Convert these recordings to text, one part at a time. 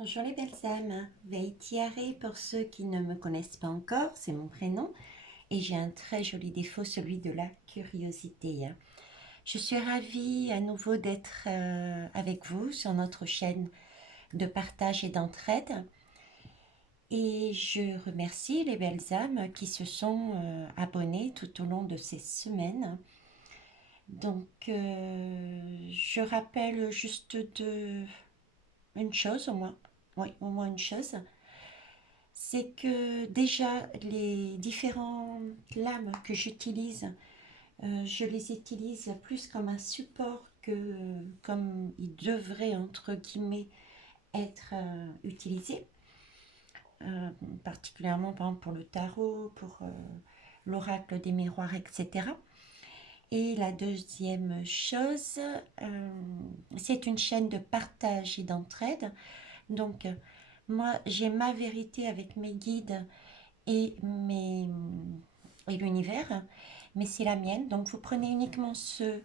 Bonjour les belles âmes, Veitiare pour ceux qui ne me connaissent pas encore, c'est mon prénom et j'ai un très joli défaut, celui de la curiosité. Je suis ravie à nouveau d'être avec vous sur notre chaîne de partage et d'entraide et je remercie les belles âmes qui se sont abonnées tout au long de ces semaines. Donc je rappelle juste une chose au moins, oui au moins une chose. C'est que déjà les différentes lames que j'utilise, je les utilise plus comme un support que comme ils devraient entre guillemets être utilisés, particulièrement par exemple pour le tarot, pour l'oracle des miroirs, etc. Et la deuxième chose, c'est une chaîne de partage et d'entraide. Donc moi j'ai ma vérité avec mes guides et l'univers, mais c'est la mienne. Donc vous prenez uniquement ce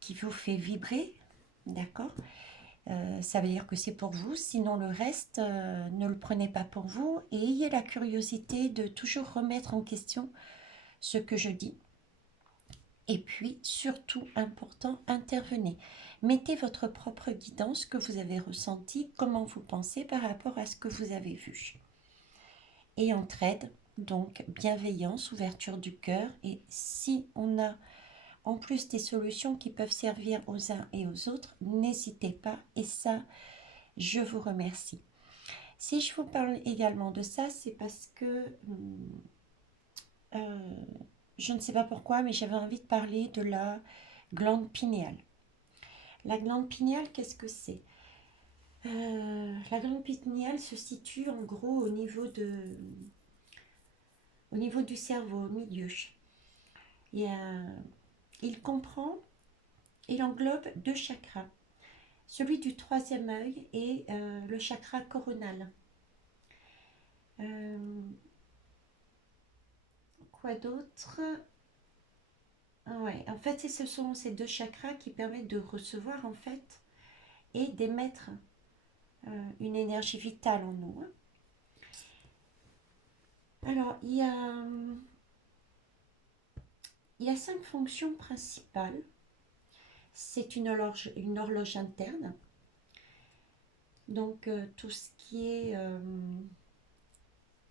qui vous fait vibrer, d'accord. Ça veut dire que c'est pour vous, sinon le reste, ne le prenez pas pour vous et ayez la curiosité de toujours remettre en question ce que je dis. Et puis, surtout important, intervenez. Mettez votre propre guidance que vous avez ressenti, comment vous pensez par rapport à ce que vous avez vu. Et entraide, donc bienveillance, ouverture du cœur. Et si on a en plus des solutions qui peuvent servir aux uns et aux autres, n'hésitez pas. Et ça, je vous remercie. Si je vous parle également de ça, c'est parce que euh, je ne sais pas pourquoi, mais j'avais envie de parler de la glande pinéale. La glande pinéale, qu'est-ce que c'est? La glande pinéale se situe en gros au niveau du cerveau, au milieu. Et, il comprend, il englobe deux chakras, celui du troisième œil et le chakra coronal. Euh, quoi d'autre? Ouais, en fait, ce sont ces deux chakras qui permettent de recevoir en fait et d'émettre une énergie vitale en nous. Alors, il y a cinq fonctions principales. C'est une horloge interne, donc tout ce qui est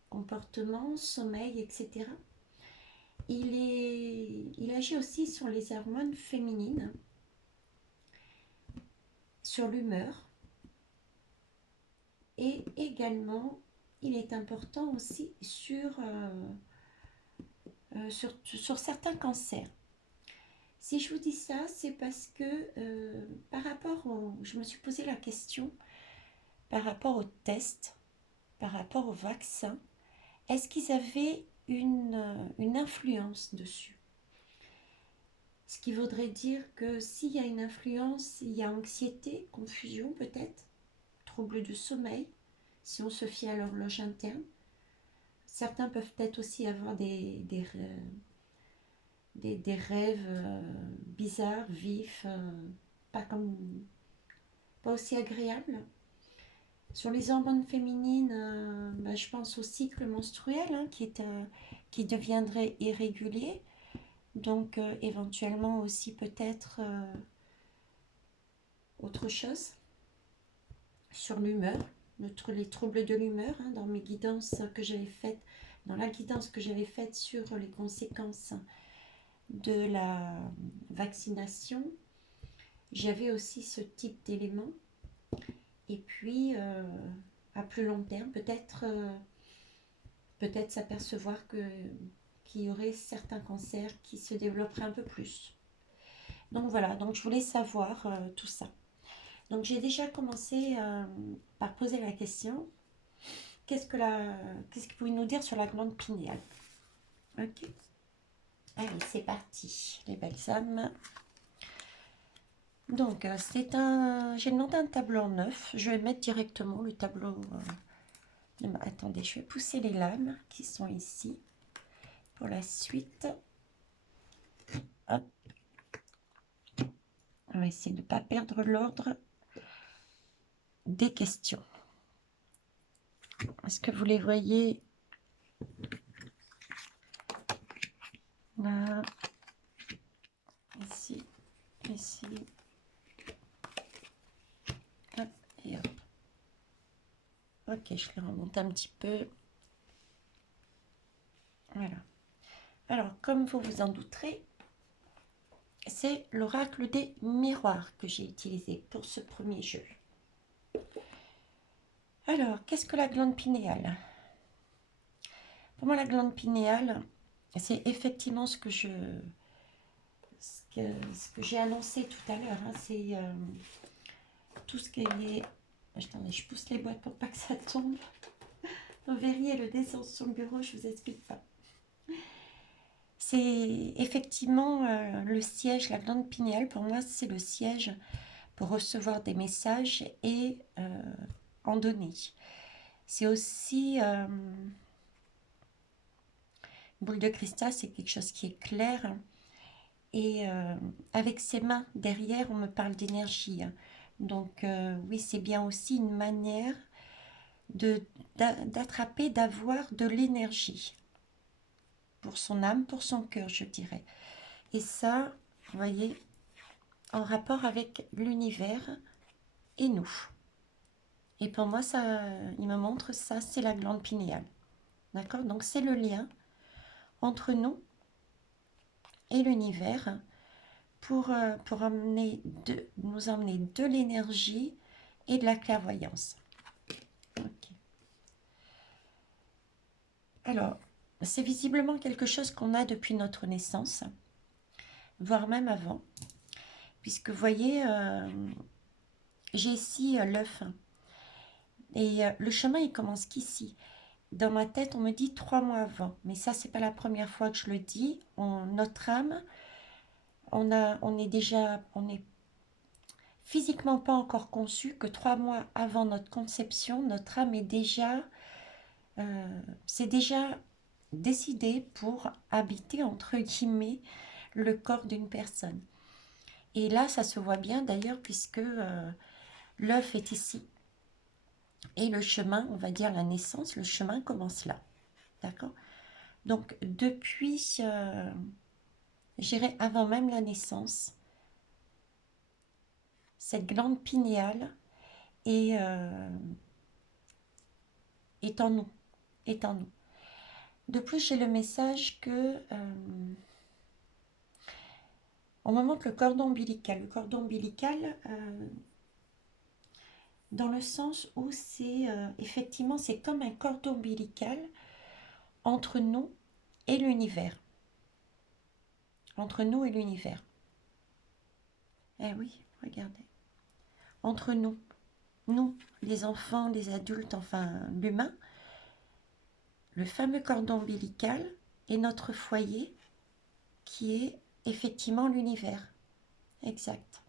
comportement, sommeil, etc. Il agit aussi sur les hormones féminines, sur l'humeur et également il est important aussi sur certains cancers. Si je vous dis ça, c'est parce que je me suis posé la question par rapport aux tests, par rapport aux vaccins, est-ce qu'ils avaient une influence dessus? Ce qui voudrait dire que s'il y a une influence, il y a anxiété, confusion peut-être, trouble du sommeil, si on se fie à l'horloge interne. Certains peuvent peut-être aussi avoir des rêves bizarres, vifs, pas, comme, pas aussi agréables. Sur les hormones féminines, je pense au cycle menstruel qui deviendrait irrégulier. Donc éventuellement aussi peut-être autre chose sur l'humeur, les troubles de l'humeur, dans mes guidances que j'avais faites, dans la guidance que j'avais faite sur les conséquences de la vaccination, j'avais aussi ce type d'éléments. Et puis à plus long terme, peut-être s'apercevoir qu'il y aurait certains cancers qui se développeraient un peu plus. Donc voilà, donc je voulais savoir tout ça. Donc j'ai déjà commencé par poser la question, qu'est-ce que vous pouvez nous dire sur la glande pinéale? Ok. Allez, c'est parti, les belles âmes. Donc j'ai demandé un tableau en neuf. Je vais mettre directement le tableau. Attendez, je vais pousser les lames qui sont ici pour la suite. Hop. On va essayer de ne pas perdre l'ordre des questions. Est-ce que vous les voyez? Là, ici, ici. Hop, et hop. Ok, je les remonte un petit peu. Voilà. Alors, comme vous vous en douterez, c'est l'oracle des miroirs que j'ai utilisé pour ce premier jeu. Alors, qu'est-ce que la glande pinéale? Pour moi, la glande pinéale, c'est effectivement ce que j'ai annoncé tout à l'heure. Hein. C'est tout ce qui est... Attendez, je pousse les boîtes pour pas que ça tombe. Vous verriez le dessin sur le bureau, je vous explique pas. C'est effectivement le siège, la glande pinéale, pour moi, c'est le siège pour recevoir des messages et en donner. C'est aussi... boule de cristal, c'est quelque chose qui est clair. Et avec ses mains derrière, on me parle d'énergie. Donc oui, c'est bien aussi une manière d'attraper, d'avoir de l'énergie pour son âme, pour son cœur, je dirais. Et ça, vous voyez, en rapport avec l'univers et nous. Et pour moi, ça, il me montre ça, c'est la glande pinéale. D'accord? Donc c'est le lien entre nous et l'univers pour nous emmener de l'énergie et de la clairvoyance. Okay. Alors, c'est visiblement quelque chose qu'on a depuis notre naissance, voire même avant, puisque vous voyez, j'ai ici l'œuf, et le chemin il commence qu'ici. Dans ma tête, on me dit 3 mois avant, mais ça, c'est pas la première fois que je le dis. Notre âme, on est physiquement pas encore conçu que 3 mois avant notre conception, notre âme est déjà, c'est déjà décidé pour habiter, entre guillemets, le corps d'une personne. Et là, ça se voit bien d'ailleurs, puisque l'œuf est ici. Et le chemin, on va dire la naissance, le chemin commence là. D'accord? Donc, depuis, j'irai avant même la naissance, cette glande pinéale est en nous. Est en nous. De plus, j'ai le message que on me montre le cordon ombilical. Le cordon ombilical, dans le sens où c'est effectivement, c'est comme un cordon ombilical entre nous et l'univers. Entre nous et l'univers. Eh oui, regardez. Entre nous, les enfants, les adultes, enfin l'humain, le fameux cordon ombilical est notre foyer qui est effectivement l'univers. Exact.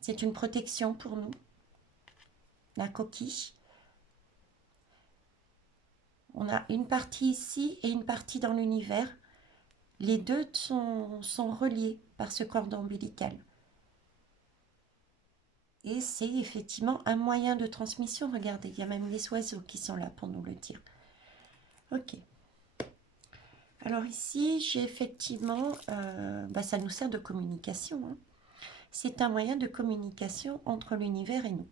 C'est une protection pour nous. La coquille. On a une partie ici et une partie dans l'univers. Les deux sont reliés par ce cordon ombilical. Et c'est effectivement un moyen de transmission. Regardez, il y a même les oiseaux qui sont là pour nous le dire. Ok. Alors ici, j'ai effectivement, ça nous sert de communication. Hein. C'est un moyen de communication entre l'univers et nous.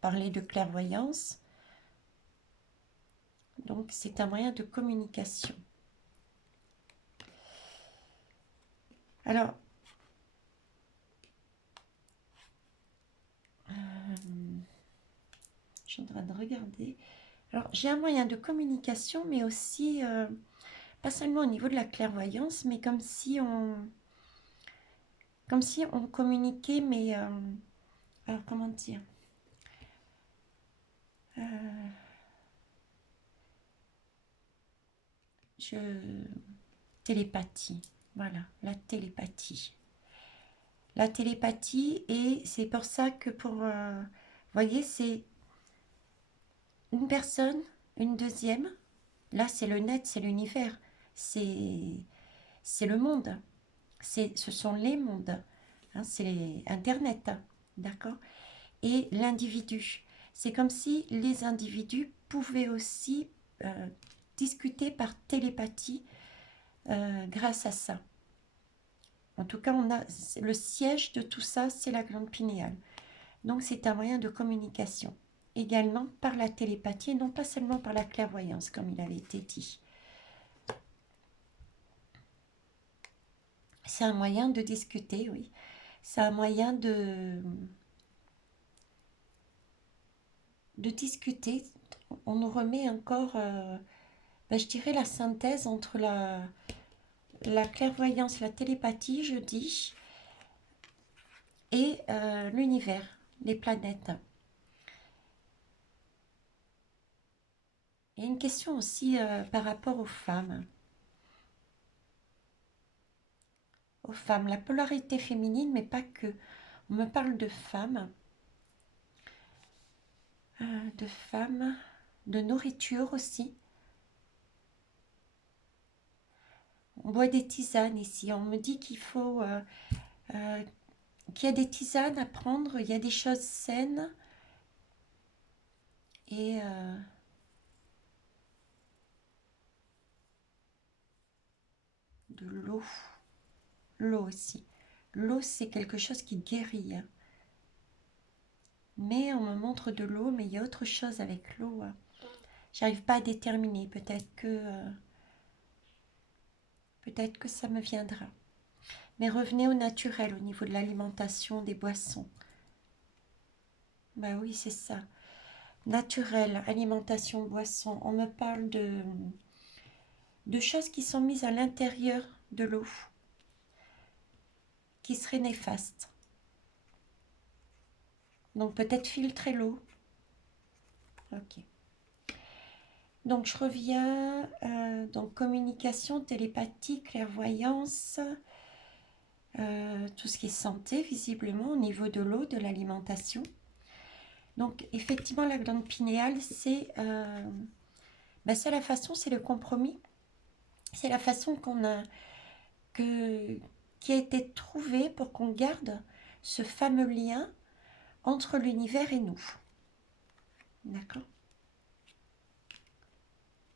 Parler de clairvoyance. Donc, c'est un moyen de communication. Alors, je suis en train de regarder. Alors, j'ai un moyen de communication, mais aussi, pas seulement au niveau de la clairvoyance, mais comme si on communiquait, mais, alors comment dire, télépathie, voilà, la télépathie. La télépathie, et c'est pour ça que vous voyez, c'est une personne, une deuxième, là c'est le net, c'est l'univers, c'est le monde, ce sont les mondes. hein, c'est Internet, hein, d'accord? Et l'individu. C'est comme si les individus pouvaient aussi discuter par télépathie grâce à ça. En tout cas, on a le siège de tout ça, c'est la glande pinéale. Donc, c'est un moyen de communication. Également par la télépathie, et non pas seulement par la clairvoyance, comme il avait été dit. C'est un moyen de discuter, oui. C'est un moyen de discuter. On nous remet encore, je dirais, la synthèse entre la clairvoyance, la télépathie, je dis, et l'univers, les planètes. Il y a une question aussi par rapport aux femmes. Aux femmes, la polarité féminine, mais pas que. On me parle de femmes, de nourriture aussi. On boit des tisanes ici. On me dit qu'il faut, qu'il y a des tisanes à prendre. Il y a des choses saines et de l'eau. L'eau aussi. L'eau, c'est quelque chose qui guérit, hein. Mais on me montre de l'eau, mais il y a autre chose avec l'eau, hein. J'arrive pas à déterminer. Peut-être que ça me viendra. Mais revenez au naturel, au niveau de l'alimentation, des boissons. Bah oui, c'est ça. Naturel, alimentation, boisson. On me parle de choses qui sont mises à l'intérieur de l'eau, qui seraient néfastes. Donc peut-être filtrer l'eau. Ok. Donc je reviens, donc communication, télépathie, clairvoyance, tout ce qui est santé visiblement au niveau de l'eau, de l'alimentation. Donc effectivement la glande pinéale c'est la façon, c'est le compromis, c'est la façon qui a été trouvée pour qu'on garde ce fameux lien entre l'univers et nous. D'accord?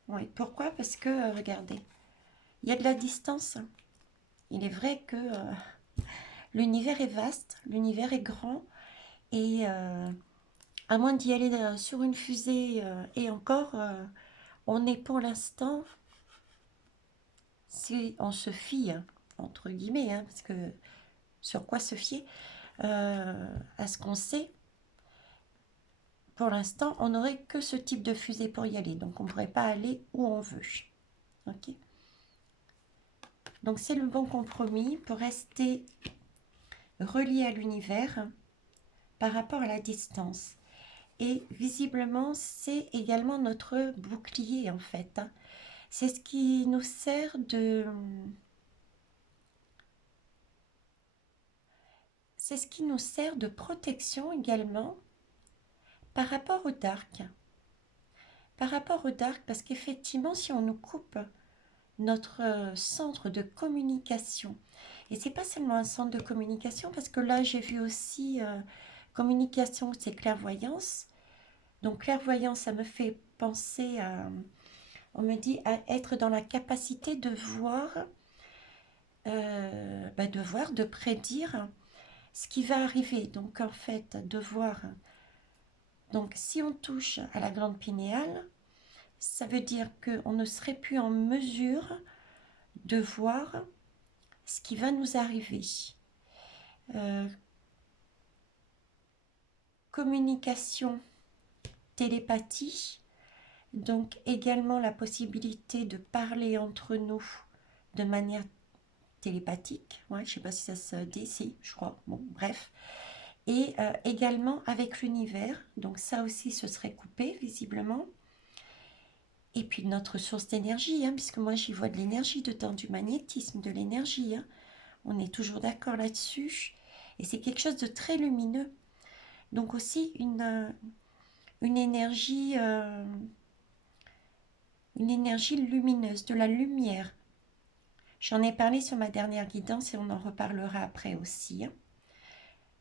Oui, pourquoi? Parce que, regardez, il y a de la distance. Il est vrai que l'univers est vaste, l'univers est grand, et à moins d'y aller sur une fusée, et encore, on est pour l'instant, si on se fie, entre guillemets, hein, parce que sur quoi se fier, à ce qu'on sait, pour l'instant, on n'aurait que ce type de fusée pour y aller, donc on ne pourrait pas aller où on veut. Ok. Donc c'est le bon compromis pour rester relié à l'univers par rapport à la distance. Et visiblement, c'est également notre bouclier en fait, hein. C'est ce qui nous sert de... C'est ce qui nous sert de protection également par rapport au dark. Par rapport au dark, parce qu'effectivement, si on nous coupe notre centre de communication, et c'est pas seulement un centre de communication, parce que là, j'ai vu aussi communication, c'est clairvoyance. Donc clairvoyance, ça me fait penser à, on me dit, à être dans la capacité de voir, de prédire ce qui va arriver. Donc en fait, de voir. Donc si on touche à la glande pinéale, ça veut dire qu'on ne serait plus en mesure de voir ce qui va nous arriver. Communication, télépathie, donc également la possibilité de parler entre nous de manière télépathique, ouais, je ne sais pas si ça se dit, si, je crois, bon, bref, et également avec l'univers, donc ça aussi ce serait coupé visiblement, et puis notre source d'énergie, hein, puisque moi j'y vois de l'énergie dedans, du magnétisme, de l'énergie, hein. On est toujours d'accord là-dessus, et c'est quelque chose de très lumineux, donc aussi une énergie lumineuse, de la lumière. J'en ai parlé sur ma dernière guidance et on en reparlera après aussi, hein.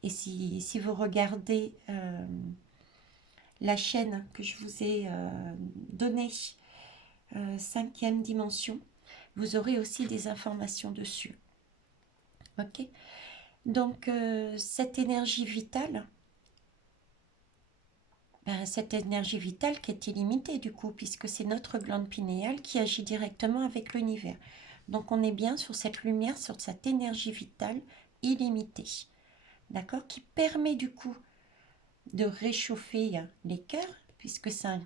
Et si vous regardez la chaîne que je vous ai donnée, 5e dimension, vous aurez aussi des informations dessus. Ok? Donc, cette énergie vitale, cette énergie vitale qui est illimitée du coup, puisque c'est notre glande pinéale qui agit directement avec l'univers. Donc, on est bien sur cette lumière, sur cette énergie vitale illimitée, d'accord, qui permet du coup de réchauffer les cœurs, puisque ça,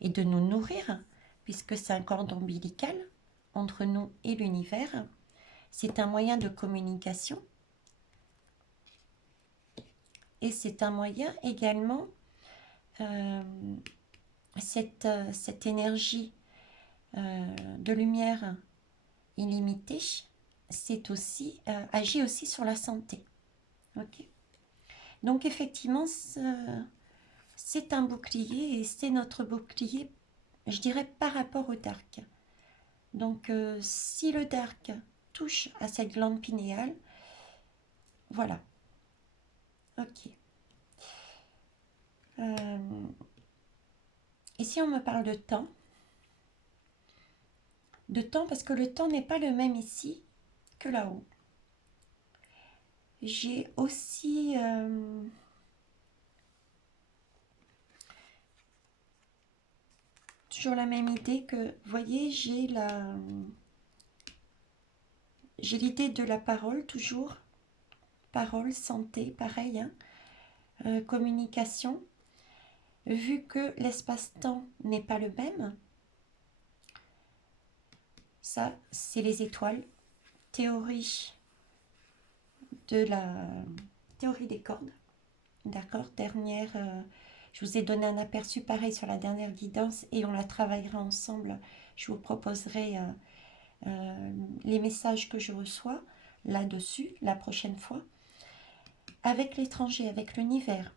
et de nous nourrir, puisque c'est un cordon ombilical entre nous et l'univers. C'est un moyen de communication et c'est un moyen également, cette énergie de lumière illimitée, c'est aussi agit aussi sur la santé. Ok. Donc effectivement, c'est un bouclier et c'est notre bouclier, je dirais, par rapport au dark. Donc si le dark touche à cette glande pinéale, voilà. Ok. Et si on me parle de temps, parce que le temps n'est pas le même ici que là-haut. J'ai aussi toujours la même idée que, vous voyez, j'ai l'idée de la parole toujours. Parole, santé, pareil, hein, communication. Vu que l'espace-temps n'est pas le même, ça, c'est les étoiles. Théorie théorie des cordes. D'accord, dernière, je vous ai donné un aperçu pareil sur la dernière guidance et on la travaillera ensemble. Je vous proposerai les messages que je reçois là-dessus la prochaine fois, avec l'étranger, avec l'univers,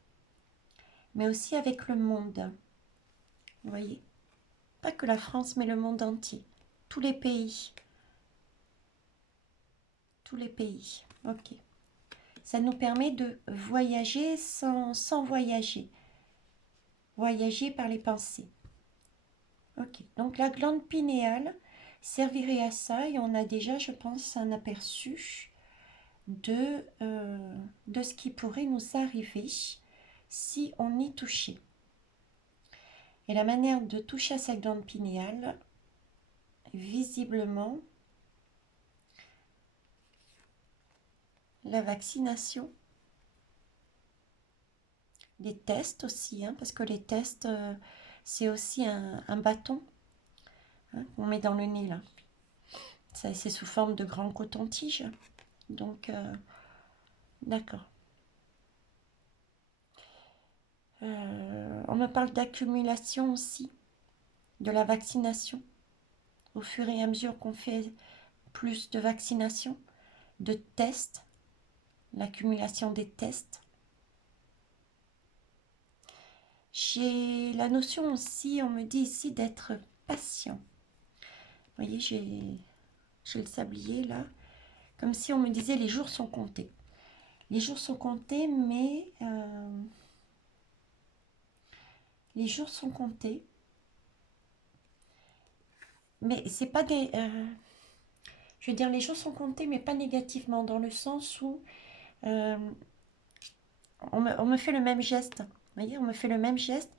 mais aussi avec le monde. Vous voyez, pas que la France, mais le monde entier, tous les pays. Tous les pays, ok. Ça nous permet de voyager sans voyager. Voyager par les pensées. Ok, donc la glande pinéale servirait à ça et on a déjà, je pense, un aperçu de ce qui pourrait nous arriver si on y touchait. Et la manière de toucher à sa glande pinéale, visiblement, la vaccination, les tests aussi, hein, parce que les tests, c'est aussi un bâton, hein, qu'on met dans le nez là. Ça, c'est sous forme de grands coton-tiges. Donc, d'accord. On me parle d'accumulation aussi, de la vaccination. Au fur et à mesure qu'on fait plus de vaccination, de tests, l'accumulation des tests. J'ai la notion aussi, on me dit ici, d'être patient. Vous voyez, j'ai le sablier là, comme si on me disait les jours sont comptés. Les jours sont comptés, mais les jours sont comptés. Mais c'est pas des... je veux dire, les jours sont comptés, mais pas négativement, dans le sens où on me fait le même geste. Vous voyez, on me fait le même geste.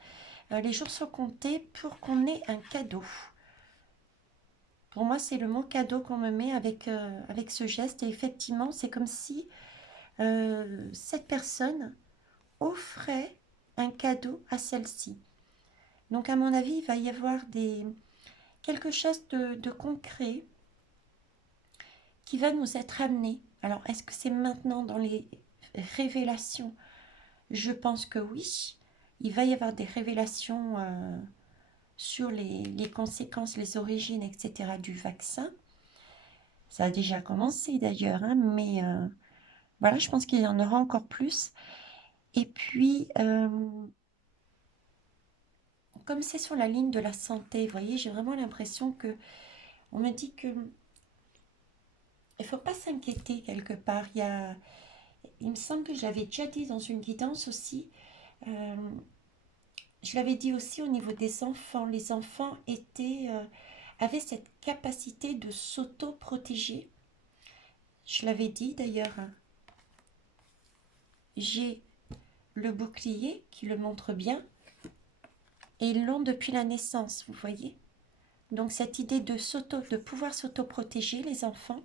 Les jours sont comptés pour qu'on ait un cadeau. Pour moi, c'est le mot cadeau qu'on me met avec ce geste. Et effectivement, c'est comme si cette personne offrait un cadeau à celle-ci. Donc, à mon avis, il va y avoir quelque chose de concret qui va nous être amené. Alors, est-ce que c'est maintenant dans les révélations? Je pense que oui. Il va y avoir des révélations sur les conséquences, les origines, etc. du vaccin. Ça a déjà commencé d'ailleurs, hein, mais voilà, je pense qu'il y en aura encore plus. Et puis, comme c'est sur la ligne de la santé, vous voyez, j'ai vraiment l'impression que on me dit que il faut pas s'inquiéter quelque part. Il Il me semble que je l'avais déjà dit dans une guidance aussi. Euh, je l'avais dit aussi au niveau des enfants. Les enfants avaient cette capacité de s'auto-protéger. Je l'avais dit d'ailleurs. J'ai le bouclier qui le montre bien. Et ils l'ont depuis la naissance, vous voyez. Donc cette idée de pouvoir s'auto-protéger, les enfants.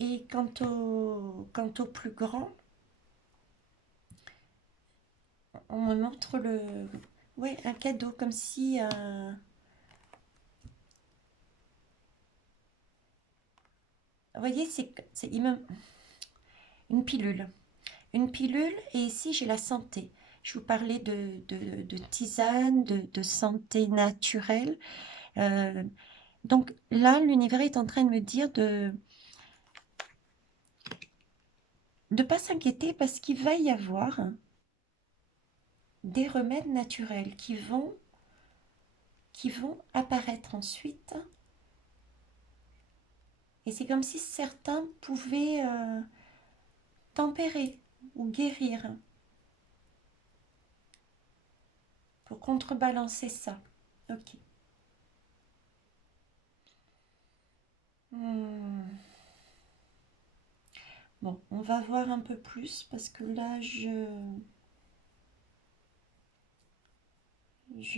Et quant au plus grand, on me montre ouais, un cadeau, comme si... vous voyez, une pilule. Une pilule, et ici j'ai la santé. Je vous parlais de tisane, de santé naturelle. Euh, donc là, l'univers est en train de me dire de ne pas s'inquiéter parce qu'il va y avoir des remèdes naturels qui vont apparaître ensuite. Et c'est comme si certains pouvaient tempérer ou guérir pour contrebalancer ça. Ok. Hmm. Bon, on va voir un peu plus parce que là, je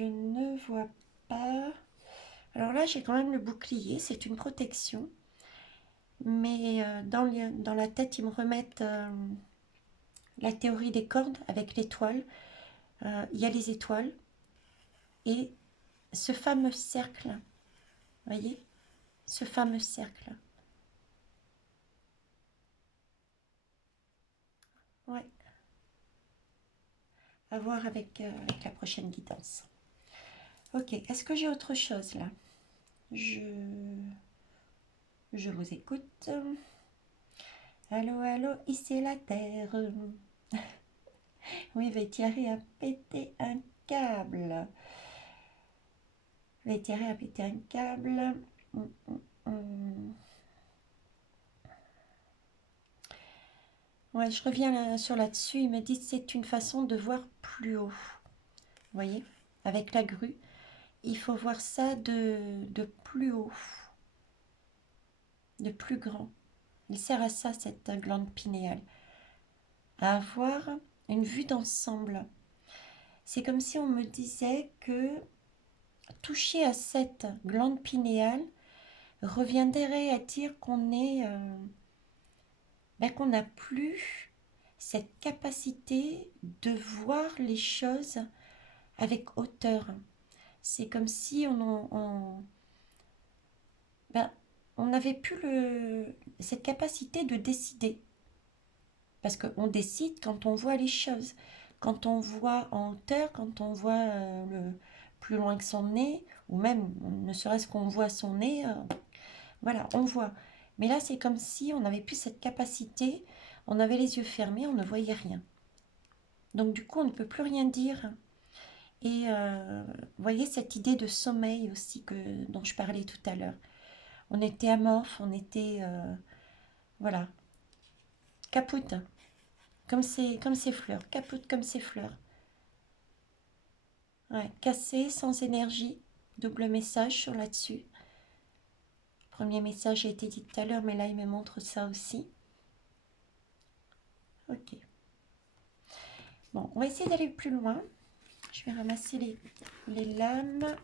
ne vois pas. Alors là, j'ai quand même le bouclier, c'est une protection. Mais dans la tête, ils me remettent la théorie des cordes avec l'étoile. Il y a les étoiles et ce fameux cercle, voyez, ce fameux cercle. Ouais, à voir avec la prochaine guidance. Ok, est-ce que j'ai autre chose là? Je, je vous écoute. Allô, allô, ici la Terre. Oui, Thierry a pété un câble. Thierry a pété un câble. Hum, hum, hum. Ouais, je reviens sur là-dessus. Il me dit que c'est une façon de voir plus haut. Vous voyez, avec la grue, il faut voir ça de plus haut, de plus grand. Il sert à ça, cette glande pinéale, à avoir une vue d'ensemble. C'est comme si on me disait que toucher à cette glande pinéale reviendrait à dire qu'on n'a plus cette capacité de voir les choses avec hauteur. C'est comme si ben, on n'avait plus cette capacité de décider. Parce qu'on décide quand on voit les choses, quand on voit en hauteur, quand on voit plus loin que son nez, ou même ne serait-ce qu'on voit son nez, voilà, on voit. Mais là, c'est comme si on n'avait plus cette capacité, on avait les yeux fermés, on ne voyait rien. Donc du coup, on ne peut plus rien dire. Et vous voyez cette idée de sommeil aussi dont je parlais tout à l'heure. On était amorphe, on était, voilà, capoute, comme ces fleurs, capoute comme ces fleurs. Ouais, cassé, sans énergie, double message sur là-dessus. Premier message a été dit tout à l'heure, mais là il me montre ça aussi. Ok. Bon, on va essayer d'aller plus loin. Je vais ramasser les lames.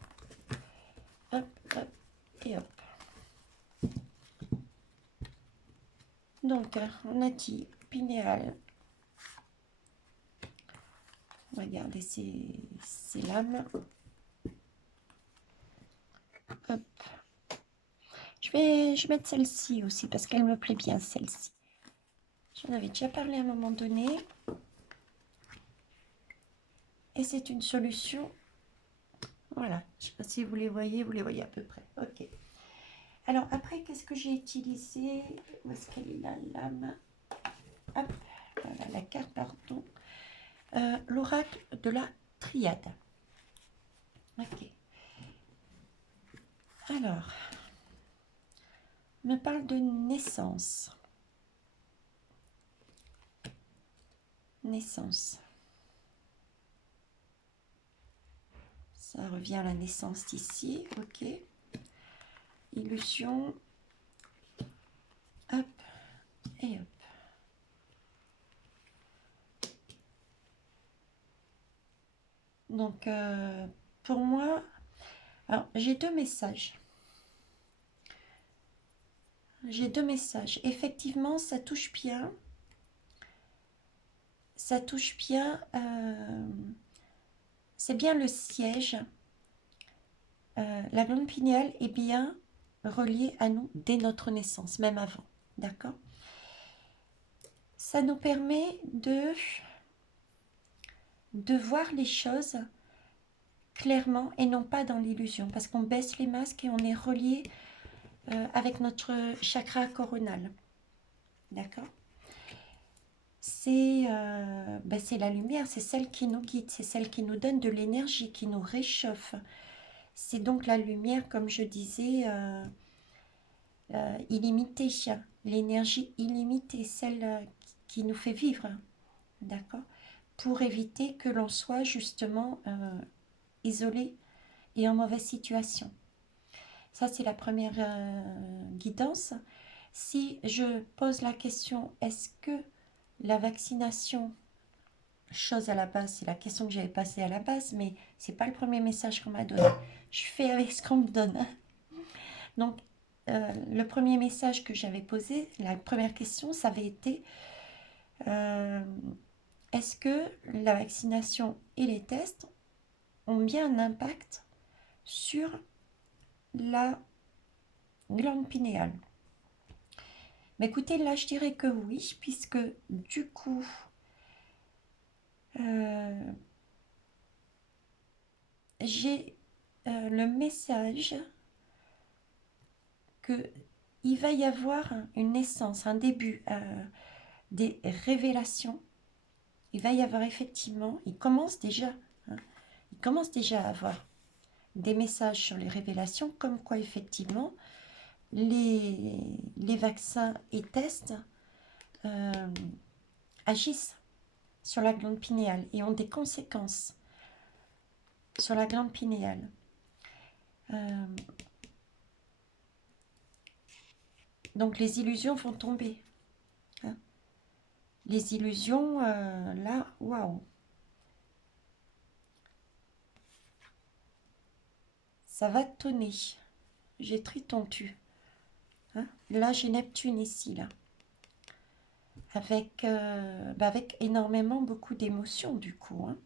Hop, hop et hop. Donc, on a dit pinéal. Regardez ces lames. Hop. Je vais mettre celle-ci aussi parce qu'elle me plaît bien, celle-ci. J'en avais déjà parlé à un moment donné. Et c'est une solution. Voilà. Je ne sais pas si vous les voyez à peu près. Ok. Alors après, qu'est-ce que j'ai utilisé? Où est-ce qu'elle est la lame? Hop. Voilà la carte, pardon. L'oracle de la triade. Ok. Alors, on me parle de naissance. naissance. Ça revient à la naissance ici, ok. Illusion, hop, et hop. Donc, pour moi, alors j'ai deux messages. J'ai deux messages. Effectivement, ça touche bien. Ça touche bien. C'est bien le siège. La glande pinéale est bien reliée à nous dès notre naissance, même avant. D'accord? Ça nous permet de voir les choses clairement et non pas dans l'illusion, parce qu'on baisse les masques et on est relié avec notre chakra coronal. D'accord? C'est la lumière, c'est celle qui nous guide, c'est celle qui nous donne de l'énergie, qui nous réchauffe. C'est donc la lumière, comme je disais, illimitée, l'énergie illimitée, celle qui nous fait vivre, d'accord? Pour éviter que l'on soit justement isolé et en mauvaise situation. Ça, c'est la première guidance. Si je pose la question, est-ce que la vaccination, chose à la base, c'est la question que j'avais passée à la base, mais c'est pas le premier message qu'on m'a donné. Je fais avec ce qu'on me donne. Donc, le premier message que j'avais posé, la première question, ça avait été est-ce que la vaccination et les tests ont bien un impact sur la glande pinéale? Mais écoutez, là, je dirais que oui, puisque du coup, j'ai le message qu'il va y avoir une naissance, un début, des révélations. Il va y avoir effectivement, il commence déjà à avoir des messages sur les révélations, comme quoi effectivement, les vaccins et tests agissent sur la glande pinéale et ont des conséquences sur la glande pinéale. Donc les illusions vont tomber. Hein. Les illusions, là, waouh. Ça va tonner. J'ai Tritontu. Hein. Là, j'ai Neptune ici, là. Avec énormément, beaucoup d'émotions, du coup. Hein.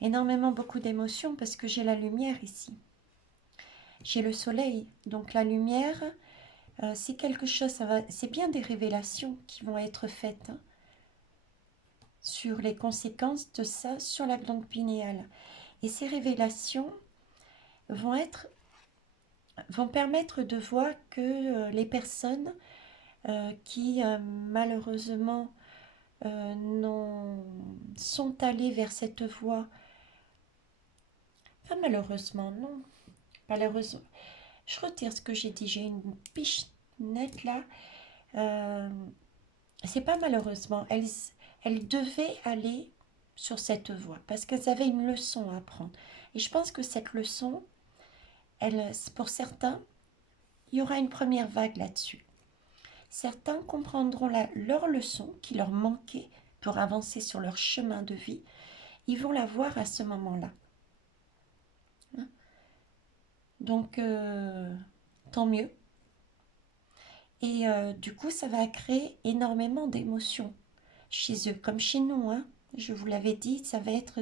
Énormément, beaucoup d'émotions, parce que j'ai la lumière ici. J'ai le soleil. Donc la lumière, c'est quelque chose, c'est bien des révélations qui vont être faites hein, sur les conséquences de ça sur la glande pinéale. Et ces révélations vont permettre de voir que les personnes qui malheureusement sont allées vers cette voie, enfin malheureusement non, malheureusement, je retire ce que j'ai dit, j'ai une pichenette là, c'est pas malheureusement, elles devaient aller sur cette voie parce qu'elles avaient une leçon à apprendre. Et je pense que cette leçon, pour certains, il y aura une première vague là-dessus. Certains comprendront leur leçon qui leur manquait pour avancer sur leur chemin de vie. Ils vont la voir à ce moment-là. Hein? Donc, tant mieux. Et du coup, ça va créer énormément d'émotions chez eux, comme chez nous. Hein. Je vous l'avais dit, ça va être...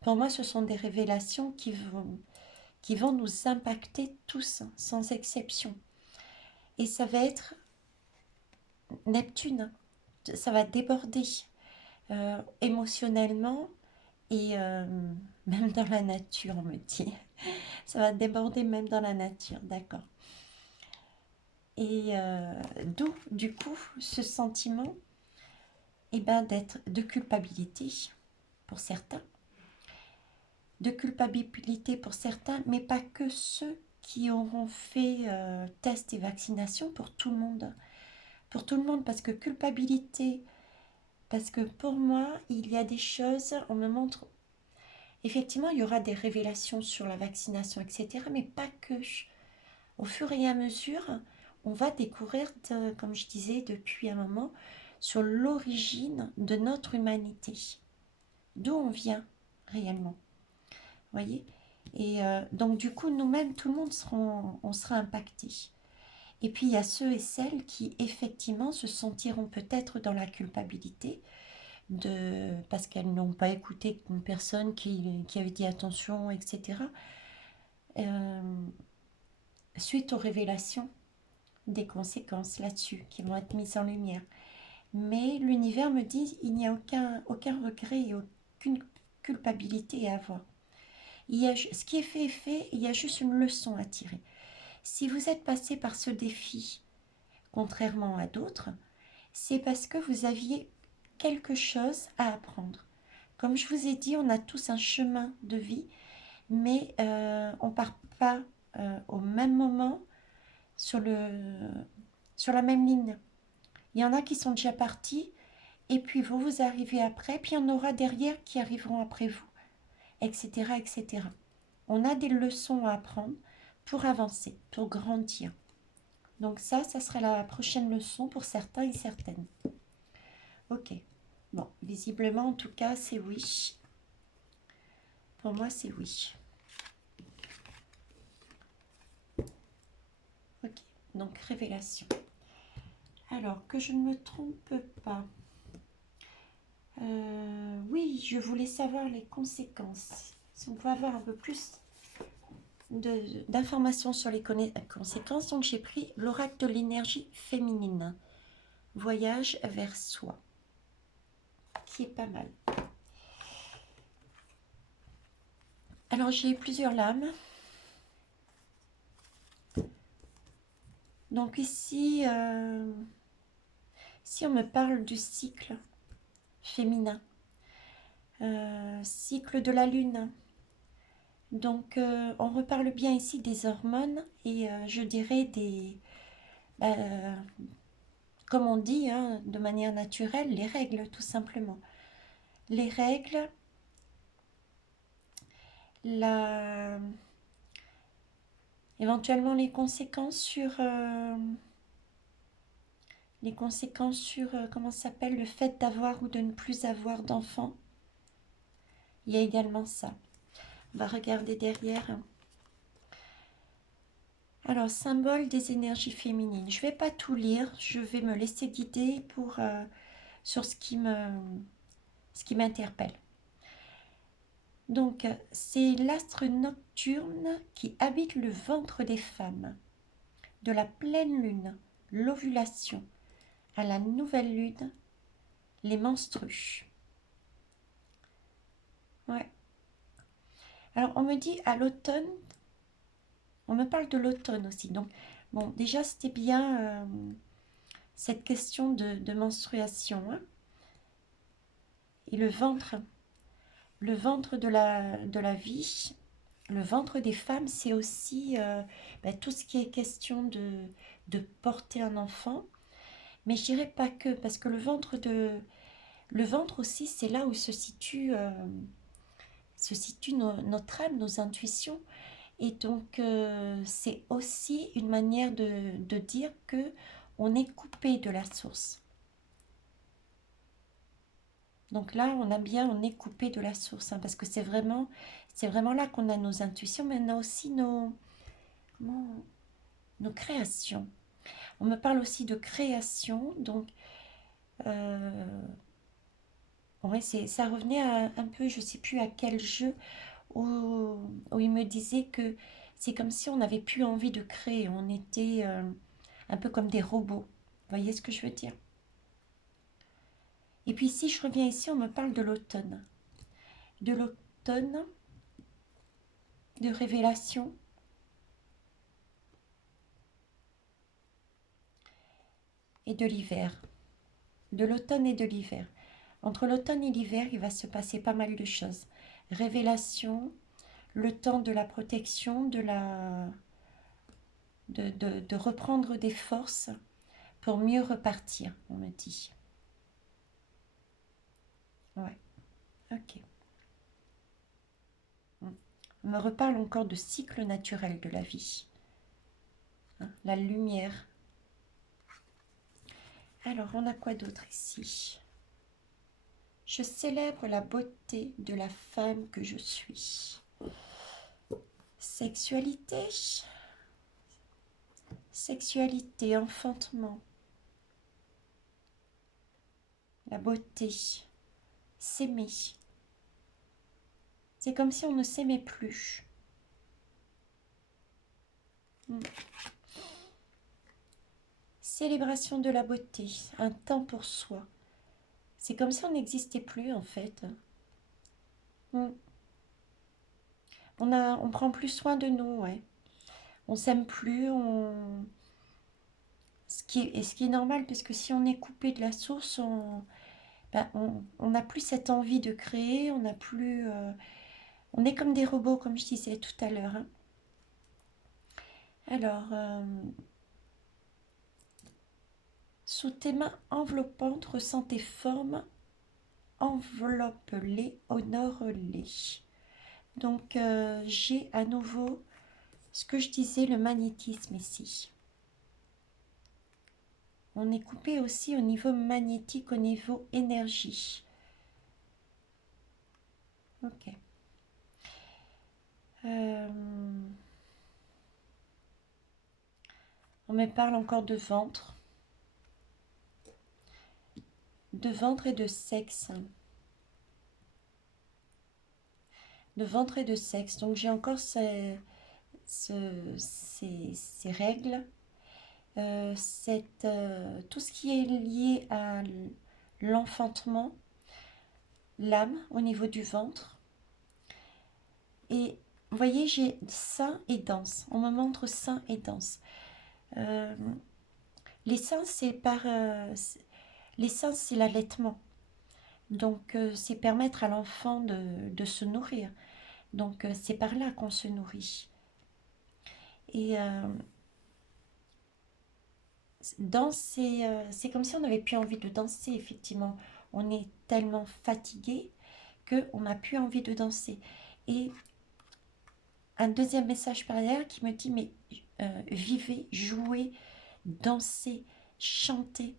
pour moi, ce sont des révélations qui vont nous impacter tous, sans exception. Et ça va être Neptune. Ça va déborder émotionnellement et même dans la nature, on me dit. Ça va déborder même dans la nature, d'accord. Et d'où, du coup, ce sentiment de culpabilité pour certains. De culpabilité pour certains, mais pas que ceux qui auront fait tests et vaccinations, pour tout le monde. Pour tout le monde, parce que culpabilité Parce que pour moi, il y a des choses, on me montre, effectivement, il y aura des révélations sur la vaccination, etc. Mais pas que. Au fur et à mesure, on va découvrir, comme je disais depuis un moment, sur l'origine de notre humanité. D'où on vient réellement. Voyez. Et donc du coup, nous-mêmes, tout le monde on sera impacté. Et puis il y a ceux et celles qui effectivement se sentiront peut-être dans la culpabilité parce qu'elles n'ont pas écouté une personne qui avait dit attention, etc. Euh, suite aux révélations des conséquences là-dessus qui vont être mises en lumière. Mais l'univers me dit il n'y a aucun regret et aucune culpabilité à avoir. Ce qui est fait est fait, il y a juste une leçon à tirer. Si vous êtes passé par ce défi, contrairement à d'autres, c'est parce que vous aviez quelque chose à apprendre. Comme je vous ai dit, on a tous un chemin de vie, mais on ne part pas au même moment sur la même ligne. Il y en a qui sont déjà partis, et puis vous arrivez après, puis il y en aura derrière qui arriveront après vous, etc., etc. On a des leçons à apprendre pour avancer, pour grandir. Donc ça sera la prochaine leçon pour certains et certaines. Ok. Bon, visiblement, en tout cas, c'est oui. Pour moi, c'est oui. Ok. Donc, révélation. Alors, que je ne me trompe pas. Oui, je voulais savoir les conséquences. Si on peut avoir un peu plus d'informations sur les conséquences. Donc, j'ai pris l'oracle de l'énergie féminine. Voyage vers soi. Qui est pas mal. Alors, j'ai plusieurs lames. Donc ici, si on me parle du cycle féminin, cycle de la lune, donc on reparle bien ici des hormones et je dirais comme on dit, hein, de manière naturelle, les règles tout simplement. Les règles, éventuellement les conséquences sur... comment ça s'appelle, le fait d'avoir ou de ne plus avoir d'enfants. Il y a également ça. On va regarder derrière. Alors, symbole des énergies féminines. Je ne vais pas tout lire, je vais me laisser guider sur ce qui m'interpelle. Donc, c'est l'astre nocturne qui habite le ventre des femmes. De la pleine lune, l'ovulation, à la nouvelle lune, les menstrues. Ouais. Alors, on me dit à l'automne, on me parle de l'automne aussi. Donc, bon, déjà, c'était bien cette question de menstruation. Hein. Et le ventre de la vie, le ventre des femmes, c'est aussi tout ce qui est question de porter un enfant. Mais je dirais pas que, parce que le ventre aussi, c'est là où se situe notre âme, nos intuitions. Et donc, c'est aussi une manière de dire que on est coupé de la source. Donc là, on est coupé de la source, hein, parce que c'est vraiment là qu'on a nos intuitions, mais on a aussi nos créations. On me parle aussi de création, donc ouais, ça revenait un peu, je ne sais plus à quel jeu, où il me disait que c'est comme si on n'avait plus envie de créer, on était un peu comme des robots. Vous voyez ce que je veux dire? Et puis si je reviens ici, on me parle de l'automne. De l'automne, de révélation. Et de l'hiver. De l'automne et de l'hiver. Entre l'automne et l'hiver, il va se passer pas mal de choses. Révélation, le temps de la protection, de reprendre des forces pour mieux repartir, on me dit. Ouais, ok. On me reparle encore de cycle naturel de la vie. Hein, la lumière. Alors, on a quoi d'autre ici? Je célèbre la beauté de la femme que je suis. Sexualité. Sexualité, enfantement. La beauté. S'aimer. C'est comme si on ne s'aimait plus. Célébration de la beauté, un temps pour soi. C'est comme si on n'existait plus en fait. On prend plus soin de nous, ouais. On s'aime plus, ce qui est normal, parce que si on est coupé de la source, on n'a plus cette envie de créer, on n'a plus... on est comme des robots, comme je disais tout à l'heure. Hein. Alors, sous tes mains enveloppantes, ressens tes formes, enveloppe-les, honore-les. Donc, j'ai à nouveau ce que je disais, le magnétisme ici. On est coupé aussi au niveau magnétique, au niveau énergie. Ok. On me parle encore de ventre et de sexe. De ventre et de sexe. Donc j'ai encore ces règles. Tout ce qui est lié à l'enfantement, l'âme au niveau du ventre. Et vous voyez, j'ai sein et danse. On me montre sein et danse. Les seins, c'est l'allaitement. Donc, c'est permettre à l'enfant de se nourrir. Donc, c'est par là qu'on se nourrit. Et danser, c'est comme si on n'avait plus envie de danser, effectivement. On est tellement fatigué qu'on n'a plus envie de danser. Et un deuxième message par derrière qui me dit, mais vivez, jouez, dansez, chantez,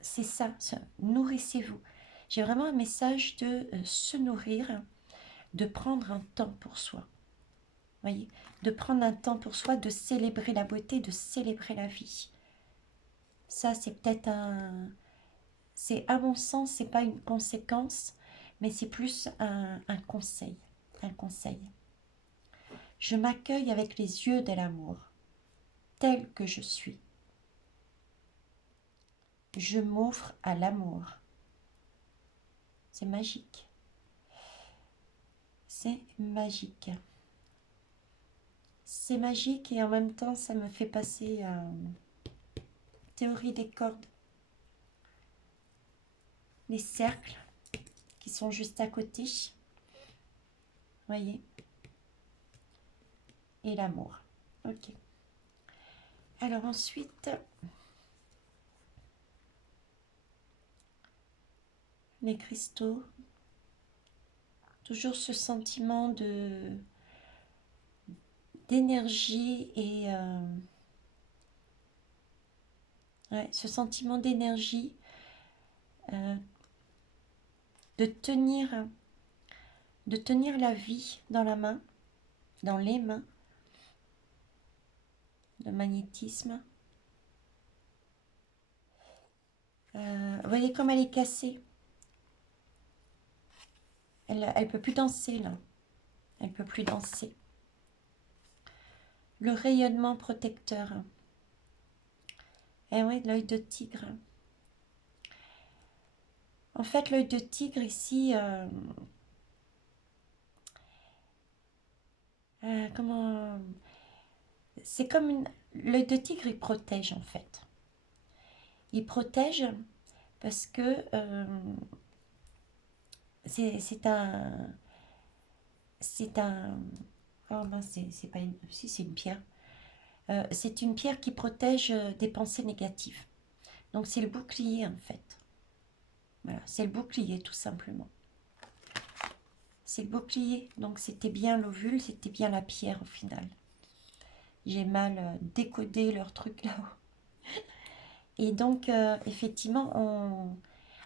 c'est ça, nourrissez-vous. J'ai vraiment un message de se nourrir, de prendre un temps pour soi. Voyez, de prendre un temps pour soi, de célébrer la beauté, de célébrer la vie. Ça, c'est peut-être c'est à mon sens, c'est pas une conséquence, mais c'est plus un conseil. Un conseil. Je m'accueille avec les yeux de l'amour, tel que je suis. Je m'offre à l'amour. C'est magique. C'est magique. C'est magique et en même temps, ça me fait passer à théorie des cordes. Les cercles qui sont juste à côté. Voyez. Et l'amour. Ok. Alors ensuite, les cristaux. Toujours ce sentiment d'énergie et ouais, ce sentiment d'énergie, de tenir la vie dans la main, dans les mains, le magnétisme. Vous voyez comme elle est cassée. Elle peut plus danser là. Elle peut plus danser. Le rayonnement protecteur. Et oui, l'œil de tigre. En fait, l'œil de tigre ici, comment... C'est comme l'œil de tigre, il protège en fait. Il protège parce que c'est un... Oh ben c'est pas une... Si, c'est une pierre. C'est une pierre qui protège des pensées négatives. Donc c'est le bouclier en fait. Voilà, c'est le bouclier tout simplement. C'est le bouclier, donc c'était bien l'ovule, c'était bien la pierre au final. J'ai mal décodé leur truc là-haut. Et donc, effectivement,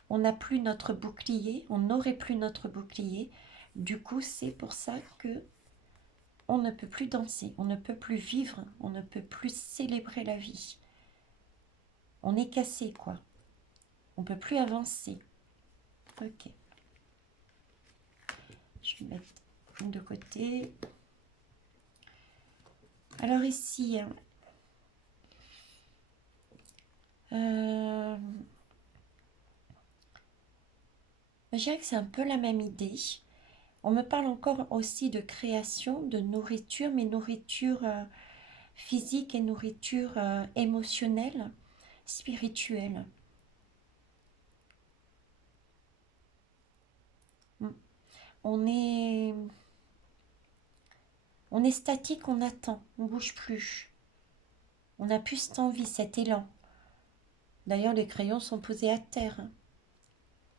on n'a plus notre bouclier, on n'aurait plus notre bouclier. Du coup, c'est pour ça que on ne peut plus danser, on ne peut plus vivre, on ne peut plus célébrer la vie. On est cassé, quoi. On ne peut plus avancer. Ok. Je vais mettre de côté. Alors ici, je dirais que c'est un peu la même idée. On me parle encore aussi de création, de nourriture, mais nourriture physique et nourriture émotionnelle, spirituelle. Mm. On est, on est statique, on attend, on ne bouge plus. On n'a plus cette envie, cet élan. D'ailleurs, les crayons sont posés à terre.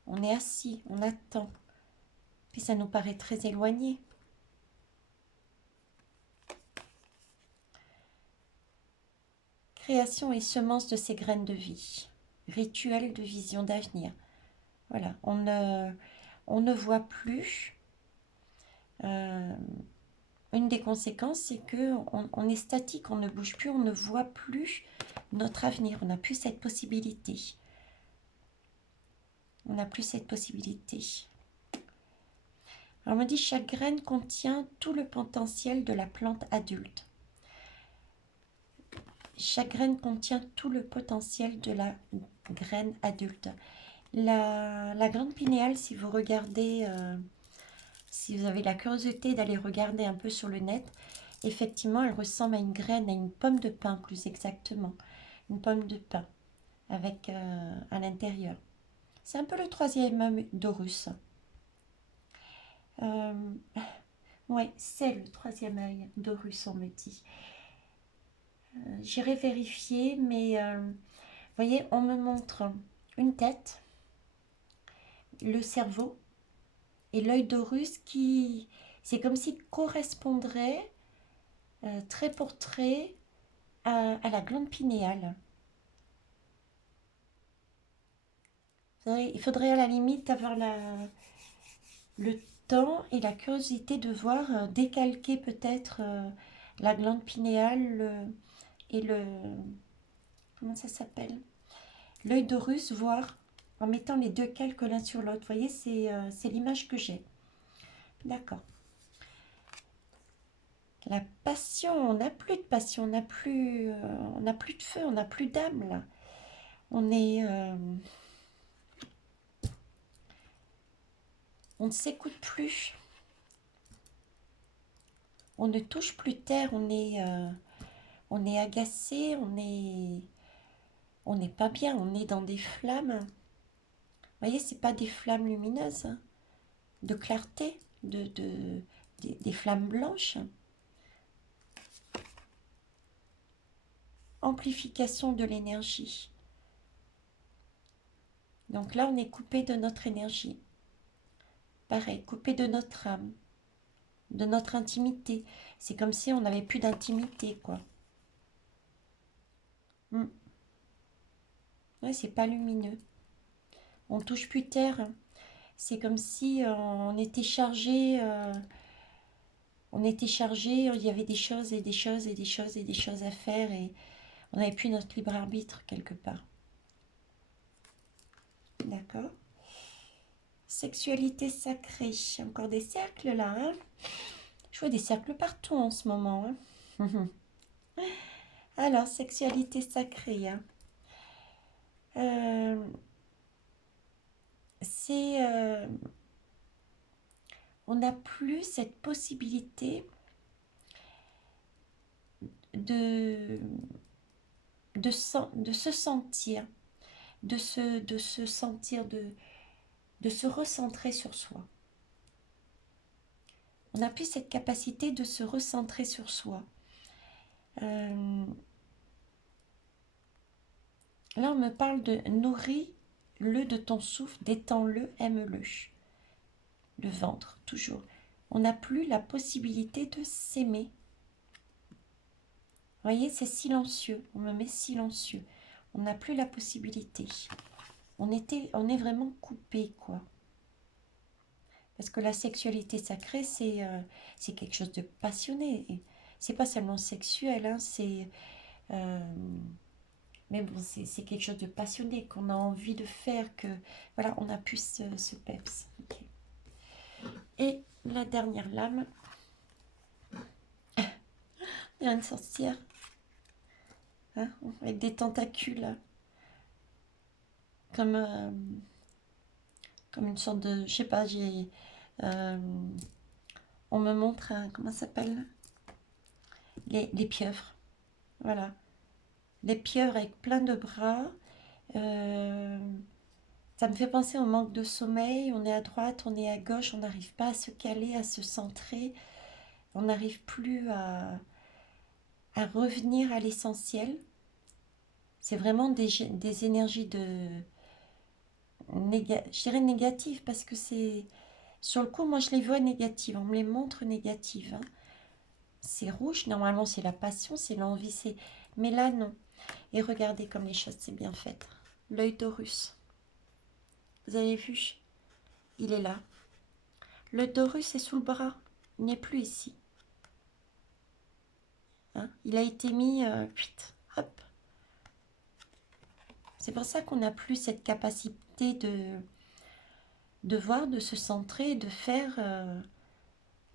On est assis, on attend. Puis ça nous paraît très éloigné. Création et semence de ces graines de vie. Rituel de vision d'avenir. Voilà, on ne voit plus. Une des conséquences, c'est que on est statique, on ne bouge plus, on ne voit plus notre avenir. On n'a plus cette possibilité. On n'a plus cette possibilité. Alors on me dit, chaque graine contient tout le potentiel de la plante adulte. Chaque graine contient tout le potentiel de la graine adulte. La glande pinéale, si vous regardez, si vous avez la curiosité d'aller regarder un peu sur le net, effectivement, elle ressemble à une graine, à une pomme de pin plus exactement. Une pomme de pin avec à l'intérieur. C'est un peu le troisième œil d'Horus. Oui, c'est le troisième œil d'Horus, on me dit. J'irai vérifier, mais vous voyez, on me montre une tête, le cerveau et l'œil d'Horus qui, c'est comme s'il correspondrait trait pour trait à la glande pinéale. Il faudrait à la limite avoir le temps et la curiosité de voir décalquer peut-être la glande pinéale et le... Comment ça s'appelle? L'œil d'Horus, voir en mettant les deux calques l'un sur l'autre. Vous voyez, c'est l'image que j'ai. D'accord. La passion, on n'a plus de passion, on n'a plus de feu, on n'a plus d'âme là. On est... on ne s'écoute plus. On ne touche plus terre, on est agacé, on n'est pas bien, on est dans des flammes. Vous voyez, c'est pas des flammes lumineuses, hein, de clarté, des flammes blanches. Amplification de l'énergie. Donc là, on est coupé de notre énergie. Pareil, coupé de notre âme, de notre intimité. C'est comme si on n'avait plus d'intimité, quoi. Ouais, c'est pas lumineux. On touche plus terre. C'est comme si on était chargé, il y avait des choses et des choses et des choses et des choses à faire et on n'avait plus notre libre arbitre quelque part. D'accord. Sexualité sacrée. Encore des cercles là, hein? Je vois des cercles partout en ce moment, hein. Alors, sexualité sacrée, hein. C'est... on n'a plus cette possibilité de se sentir, de se sentir, de se recentrer sur soi. On n'a plus cette capacité de se recentrer sur soi. Là, on me parle de le de ton souffle, détends-le, aime-le. Le ventre, toujours. On n'a plus la possibilité de s'aimer. Vous voyez, c'est silencieux. On me met silencieux. On n'a plus la possibilité. On est vraiment coupé, quoi. Parce que la sexualité sacrée, c'est quelque chose de passionné. C'est pas seulement sexuel, hein, mais bon, c'est quelque chose de passionné qu'on a envie de faire, que voilà, on a plus ce peps. Okay. Et la dernière lame, il y a une sorcière, hein, avec des tentacules, comme une sorte de, je sais pas, on me montre, comment ça s'appelle, les pieuvres, voilà, les pieuvres avec plein de bras. Ça me fait penser au manque de sommeil. On est à droite, on est à gauche, on n'arrive pas à se caler, à se centrer. On n'arrive plus à revenir à l'essentiel. C'est vraiment des énergies je dirais négatives, parce que c'est... Sur le coup, moi, je les vois négatives. On me les montre négatives, hein. C'est rouge, normalement, c'est la passion, c'est l'envie, c'est... Mais là, non. Et regardez comme les choses, c'est bien fait. L'œil d'Horus. Vous avez vu? Il est là. L'œil d'Horus est sous le bras. Il n'est plus ici. Hein, il a été mis... hop. C'est pour ça qu'on n'a plus cette capacité de voir, de se centrer, de faire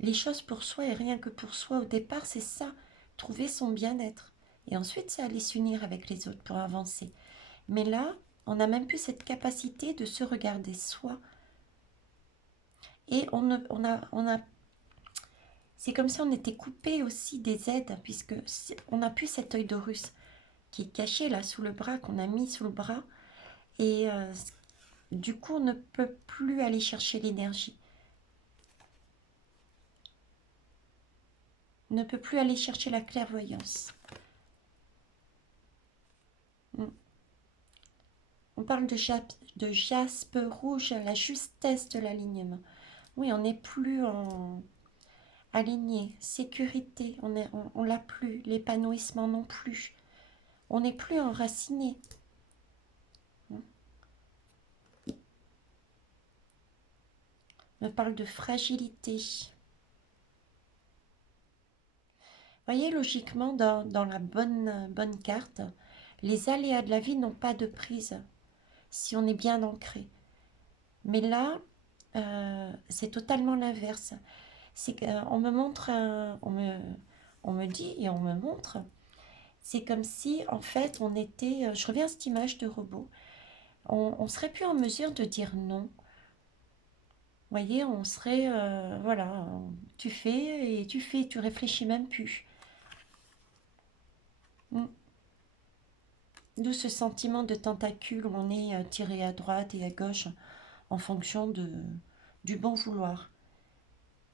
les choses pour soi et rien que pour soi. Au départ, c'est ça, trouver son bien-être. Et ensuite, c'est aller s'unir avec les autres pour avancer. Mais là, on n'a même plus cette capacité de se regarder soi. Et c'est comme si on était coupé aussi des aides, puisque on n'a plus cet œil d'Horus qui est caché là sous le bras, qu'on a mis sous le bras. Et du coup, on ne peut plus aller chercher l'énergie. On ne peut plus aller chercher la clairvoyance. On parle de jaspe rouge, la justesse de l'alignement. Oui, on n'est plus aligné. Sécurité, on l'a plus. L'épanouissement non plus. On n'est plus enraciné. On parle de fragilité. Voyez, logiquement, dans la bonne carte, les aléas de la vie n'ont pas de prise si on est bien ancré. Mais là, c'est totalement l'inverse. C'est qu'on me montre, on me dit et on me montre, c'est comme si, en fait, on était, je reviens à cette image de robot, on serait plus en mesure de dire non. Vous voyez, on serait, voilà, tu fais et tu fais, tu réfléchis même plus. D'où ce sentiment de tentacule où on est tiré à droite et à gauche en fonction du bon vouloir.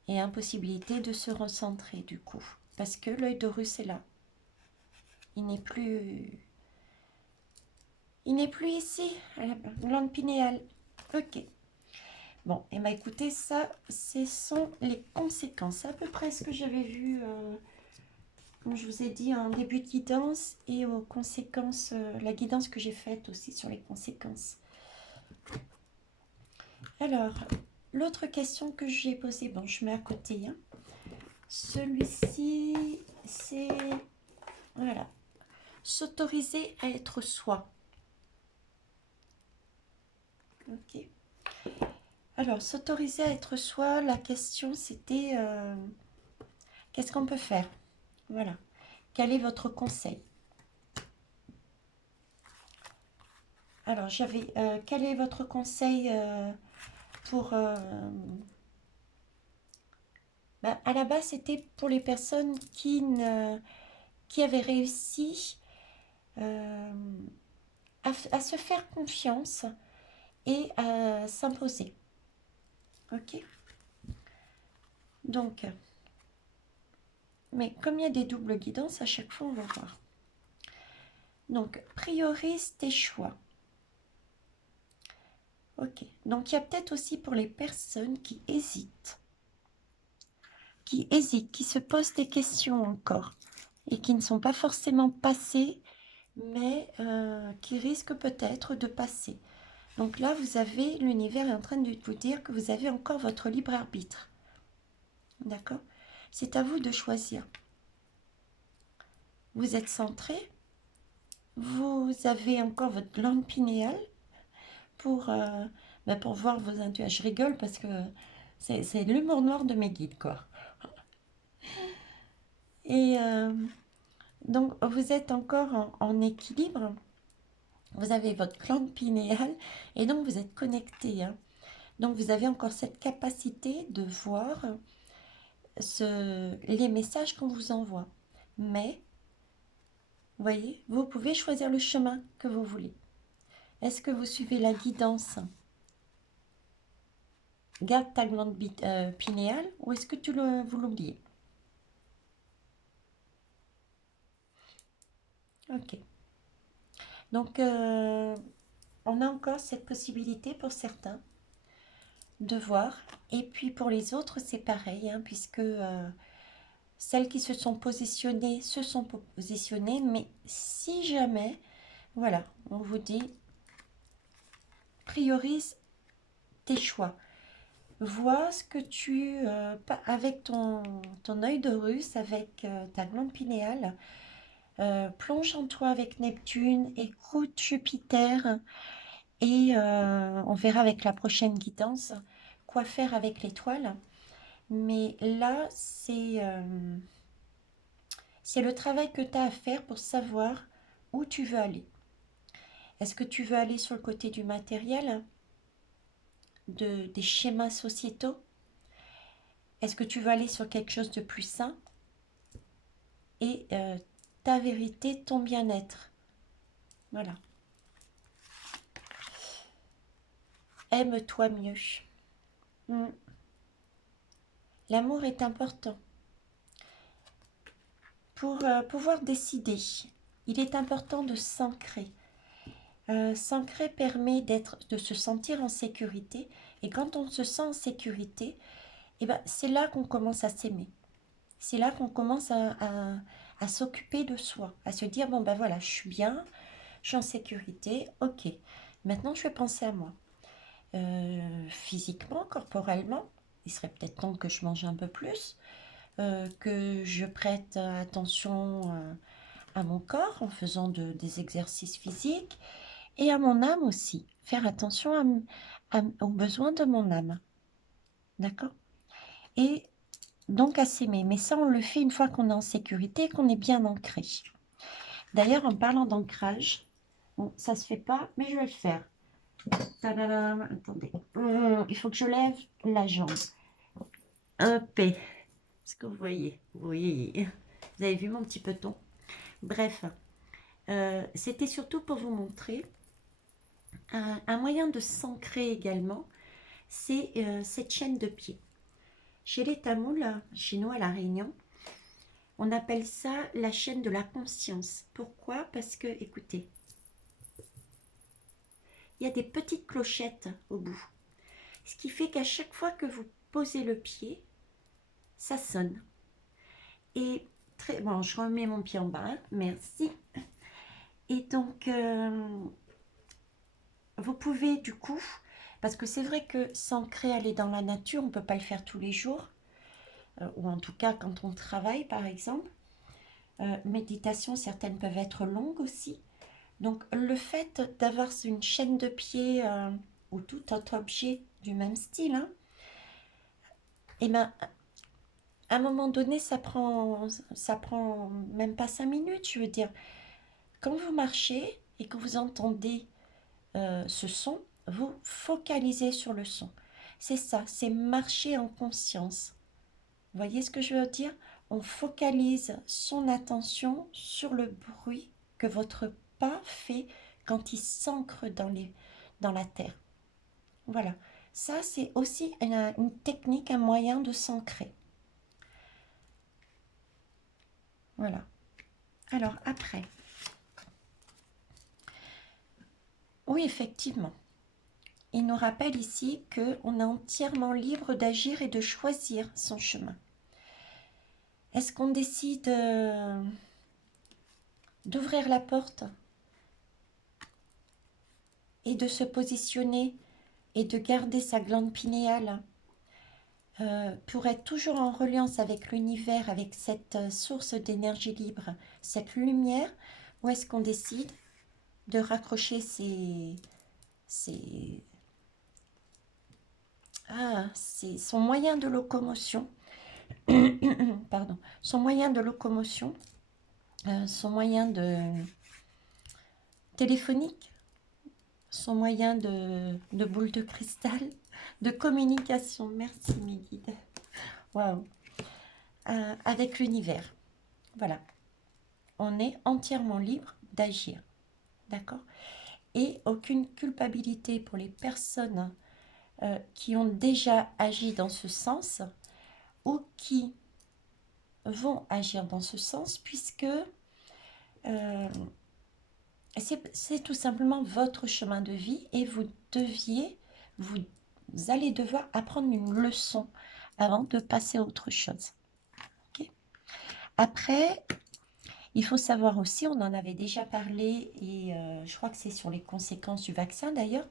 Et impossibilité de se recentrer du coup. Parce que l'œil d'Horus est là. Il n'est plus ici, à la glande pinéale. Ok. Bon, et bien écoutez, ça, ce sont les conséquences. À peu près ce que j'avais vu, comme je vous ai dit, en début de guidance et aux conséquences, la guidance que j'ai faite aussi sur les conséquences. Alors, l'autre question que j'ai posée, bon, je mets à côté, hein. Celui-ci, c'est, voilà, s'autoriser à être soi. Ok. Alors, s'autoriser à être soi, la question c'était qu'est-ce qu'on peut faire? Voilà. Quel est votre conseil? Alors, j'avais quel est votre conseil pour... à la base, c'était pour les personnes qui avaient réussi à se faire confiance et à s'imposer. Ok. Donc, mais comme il y a des doubles guidances, à chaque fois, on va voir. Donc, priorise tes choix. Ok. Donc, il y a peut-être aussi pour les personnes qui hésitent, qui se posent des questions encore et qui ne sont pas forcément passées, mais qui risquent peut-être de passer. Donc là, vous avez, l'univers est en train de vous dire que vous avez encore votre libre arbitre. D'accord? C'est à vous de choisir. Vous êtes centré, vous avez encore votre glande pinéale pour voir vos intuitions. Je rigole parce que c'est l'humour noir de mes guides, quoi. Et donc, vous êtes encore en équilibre. Vous avez votre glande pinéale et donc vous êtes connecté. Hein. Donc, vous avez encore cette capacité de voir les messages qu'on vous envoie. Mais, vous voyez, vous pouvez choisir le chemin que vous voulez. Est-ce que vous suivez la guidance? Garde ta glande pinéale ou est-ce que vous l'oubliez? Ok. Donc, on a encore cette possibilité pour certains de voir. Et puis pour les autres, c'est pareil, hein, puisque celles qui se sont positionnées se sont positionnées. Mais si jamais, voilà, on vous dit, priorise tes choix. Vois ce que avec ton œil de Russe, avec ta glande pinéale, plonge en toi avec Neptune, écoute Jupiter et on verra avec la prochaine guidance quoi faire avec l'étoile. Mais là, c'est le travail que tu as à faire pour savoir où tu veux aller. Est-ce que tu veux aller sur le côté du matériel, des schémas sociétaux? Est-ce que tu veux aller sur quelque chose de plus sain? Et ta vérité, ton bien-être. Voilà. Aime-toi mieux. L'amour est important. Pour pouvoir décider, il est important de s'ancrer. S'ancrer permet de se sentir en sécurité. Et quand on se sent en sécurité, eh ben, c'est là qu'on commence à s'aimer. C'est là qu'on commence à s'occuper de soi, à se dire, bon ben voilà, je suis bien, je suis en sécurité, ok. Maintenant, je vais penser à moi. Physiquement, corporellement, il serait peut-être temps que je mange un peu plus, que je prête attention à mon corps en faisant des exercices physiques et à mon âme aussi. Faire attention aux besoins de mon âme. D'accord? Et donc à s'aimer. Mais ça, on le fait une fois qu'on est en sécurité et qu'on est bien ancré. D'ailleurs, en parlant d'ancrage, bon, ça se fait pas, mais je vais le faire. Tadadam, attendez. Il faut que je lève la jambe. Hop. Est-ce que vous voyez? Oui. Vous avez vu mon petit peton? Bref, c'était surtout pour vous montrer un moyen de s'ancrer également, c'est cette chaîne de pieds. Chez les Tamouls, chez nous à La Réunion, on appelle ça la chaîne de la conscience. Pourquoi? Parce que, écoutez, il y a des petites clochettes au bout. Ce qui fait qu'à chaque fois que vous posez le pied, ça sonne. Et très bon, je remets mon pied en bas, hein, merci. Et donc, vous pouvez du coup, parce que c'est vrai que s'ancrer, aller dans la nature, on ne peut pas le faire tous les jours, ou en tout cas quand on travaille par exemple. Méditation, certaines peuvent être longues aussi. Donc le fait d'avoir une chaîne de pied ou tout autre objet du même style, hein, et ben, à un moment donné, ça prend même pas 5 minutes, je veux dire. Quand vous marchez et que vous entendez ce son, vous focalisez sur le son. C'est ça, c'est marcher en conscience. Vous voyez ce que je veux dire? On focalise son attention sur le bruit que votre pas fait quand il s'ancre dans la terre. Voilà. Ça, c'est aussi une technique, un moyen de s'ancrer. Voilà. Alors, après. Oui, effectivement. il nous rappelle ici qu'on est entièrement libre d'agir et de choisir son chemin. Est-ce qu'on décide d'ouvrir la porte et de se positionner et de garder sa glande pinéale pour être toujours en reliance avec l'univers, avec cette source d'énergie libre, cette lumière, ou est-ce qu'on décide de raccrocher c'est son moyen de locomotion, pardon, son moyen de locomotion, son moyen de téléphonique, son moyen de boule de cristal, de communication. Merci mes guides. Waouh. Avec l'univers. Voilà. On est entièrement libre d'agir. D'accord? Et aucune culpabilité pour les personnes qui ont déjà agi dans ce sens ou qui vont agir dans ce sens, puisque c'est tout simplement votre chemin de vie et vous allez devoir apprendre une leçon avant de passer à autre chose. Okay. Après, il faut savoir aussi, on en avait déjà parlé et je crois que c'est sur les conséquences du vaccin d'ailleurs.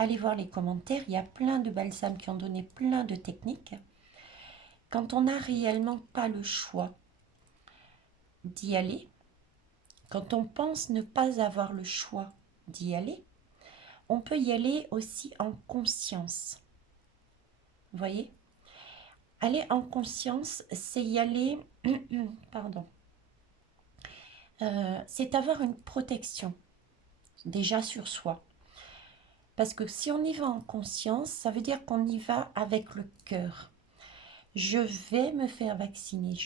Allez voir les commentaires, il y a plein de balsams qui ont donné plein de techniques. Quand on n'a réellement pas le choix d'y aller, quand on pense ne pas avoir le choix d'y aller, on peut y aller aussi en conscience. Vous voyez? Aller en conscience, c'est y aller, pardon, c'est avoir une protection déjà sur soi. Parce que si on y va en conscience, ça veut dire qu'on y va avec le cœur. Je vais me faire vacciner,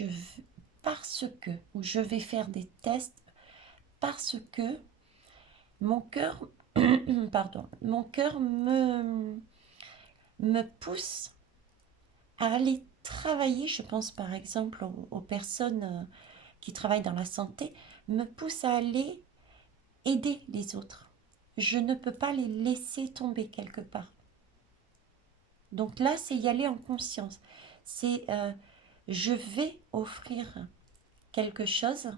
parce que, ou je vais faire des tests parce que mon cœur, pardon, mon cœur me pousse à aller travailler. Je pense par exemple aux personnes qui travaillent dans la santé, me pousse à aller aider les autres. Je ne peux pas les laisser tomber quelque part. Donc là, c'est y aller en conscience. C'est je vais offrir quelque chose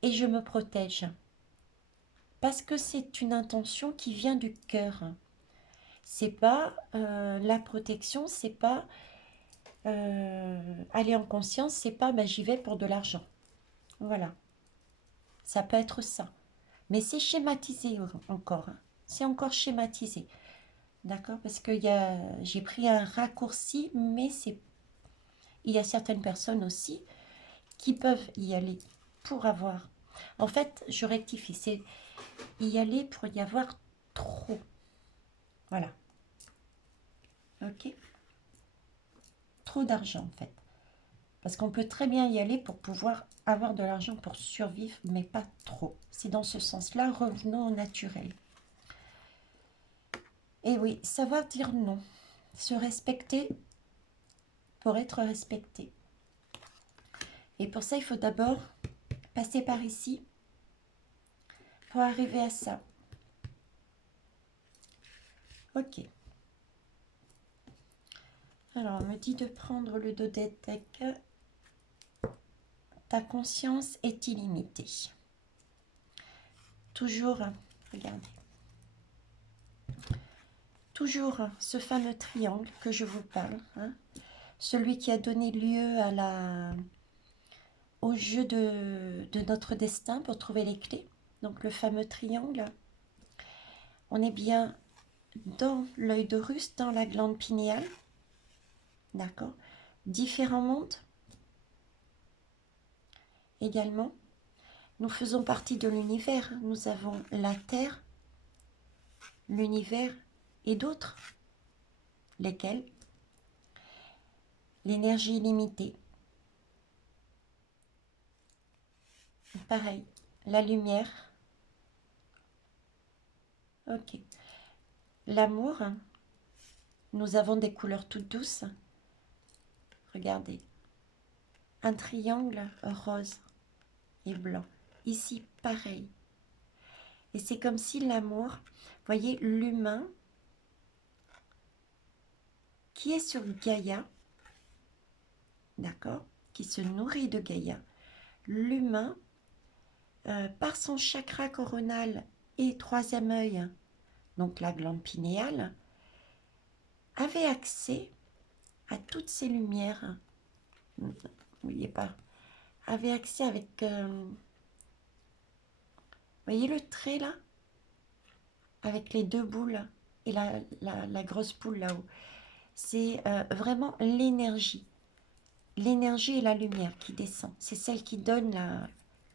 et je me protège. Parce que c'est une intention qui vient du cœur. C'est pas la protection, c'est pas aller en conscience, c'est pas j'y vais pour de l'argent. Voilà. Ça peut être ça. Mais c'est schématisé encore. Hein. C'est encore schématisé. D'accord? Parce que j'ai pris un raccourci, mais il y a certaines personnes aussi qui peuvent y aller pour avoir. En fait, je rectifie, c'est y aller pour y avoir trop. Voilà. Ok? Trop d'argent, en fait. Parce qu'on peut très bien y aller pour pouvoir avoir de l'argent pour survivre, mais pas trop. C'est dans ce sens-là, revenons au naturel. Et oui, savoir dire non. Se respecter pour être respecté. Et pour ça, il faut d'abord passer par ici pour arriver à ça. Ok. Alors, on me dit de prendre le Dodec. Ta conscience est illimitée. Toujours, regardez. Toujours ce fameux triangle que je vous parle. Hein, celui qui a donné lieu au jeu de notre destin pour trouver les clés. Donc le fameux triangle. On est bien dans l'œil d'Horus, dans la glande pinéale. D'accord. Différents mondes. Également, nous faisons partie de l'univers. Nous avons la Terre, l'univers et d'autres. Lesquels? L'énergie illimitée. Pareil, la lumière. Ok. L'amour. Nous avons des couleurs toutes douces. Regardez. Un triangle rose et blanc. Ici, pareil. Et c'est comme si l'amour, vous voyez, l'humain qui est sur Gaïa, d'accord, qui se nourrit de Gaïa, l'humain, par son chakra coronal et troisième œil, donc la glande pinéale, avait accès à toutes ces lumières. N'oubliez pas, avait accès avec... voyez le trait là? Avec les deux boules et la grosse boule là-haut. C'est vraiment l'énergie. L'énergie et la lumière qui descend. C'est celle qui donne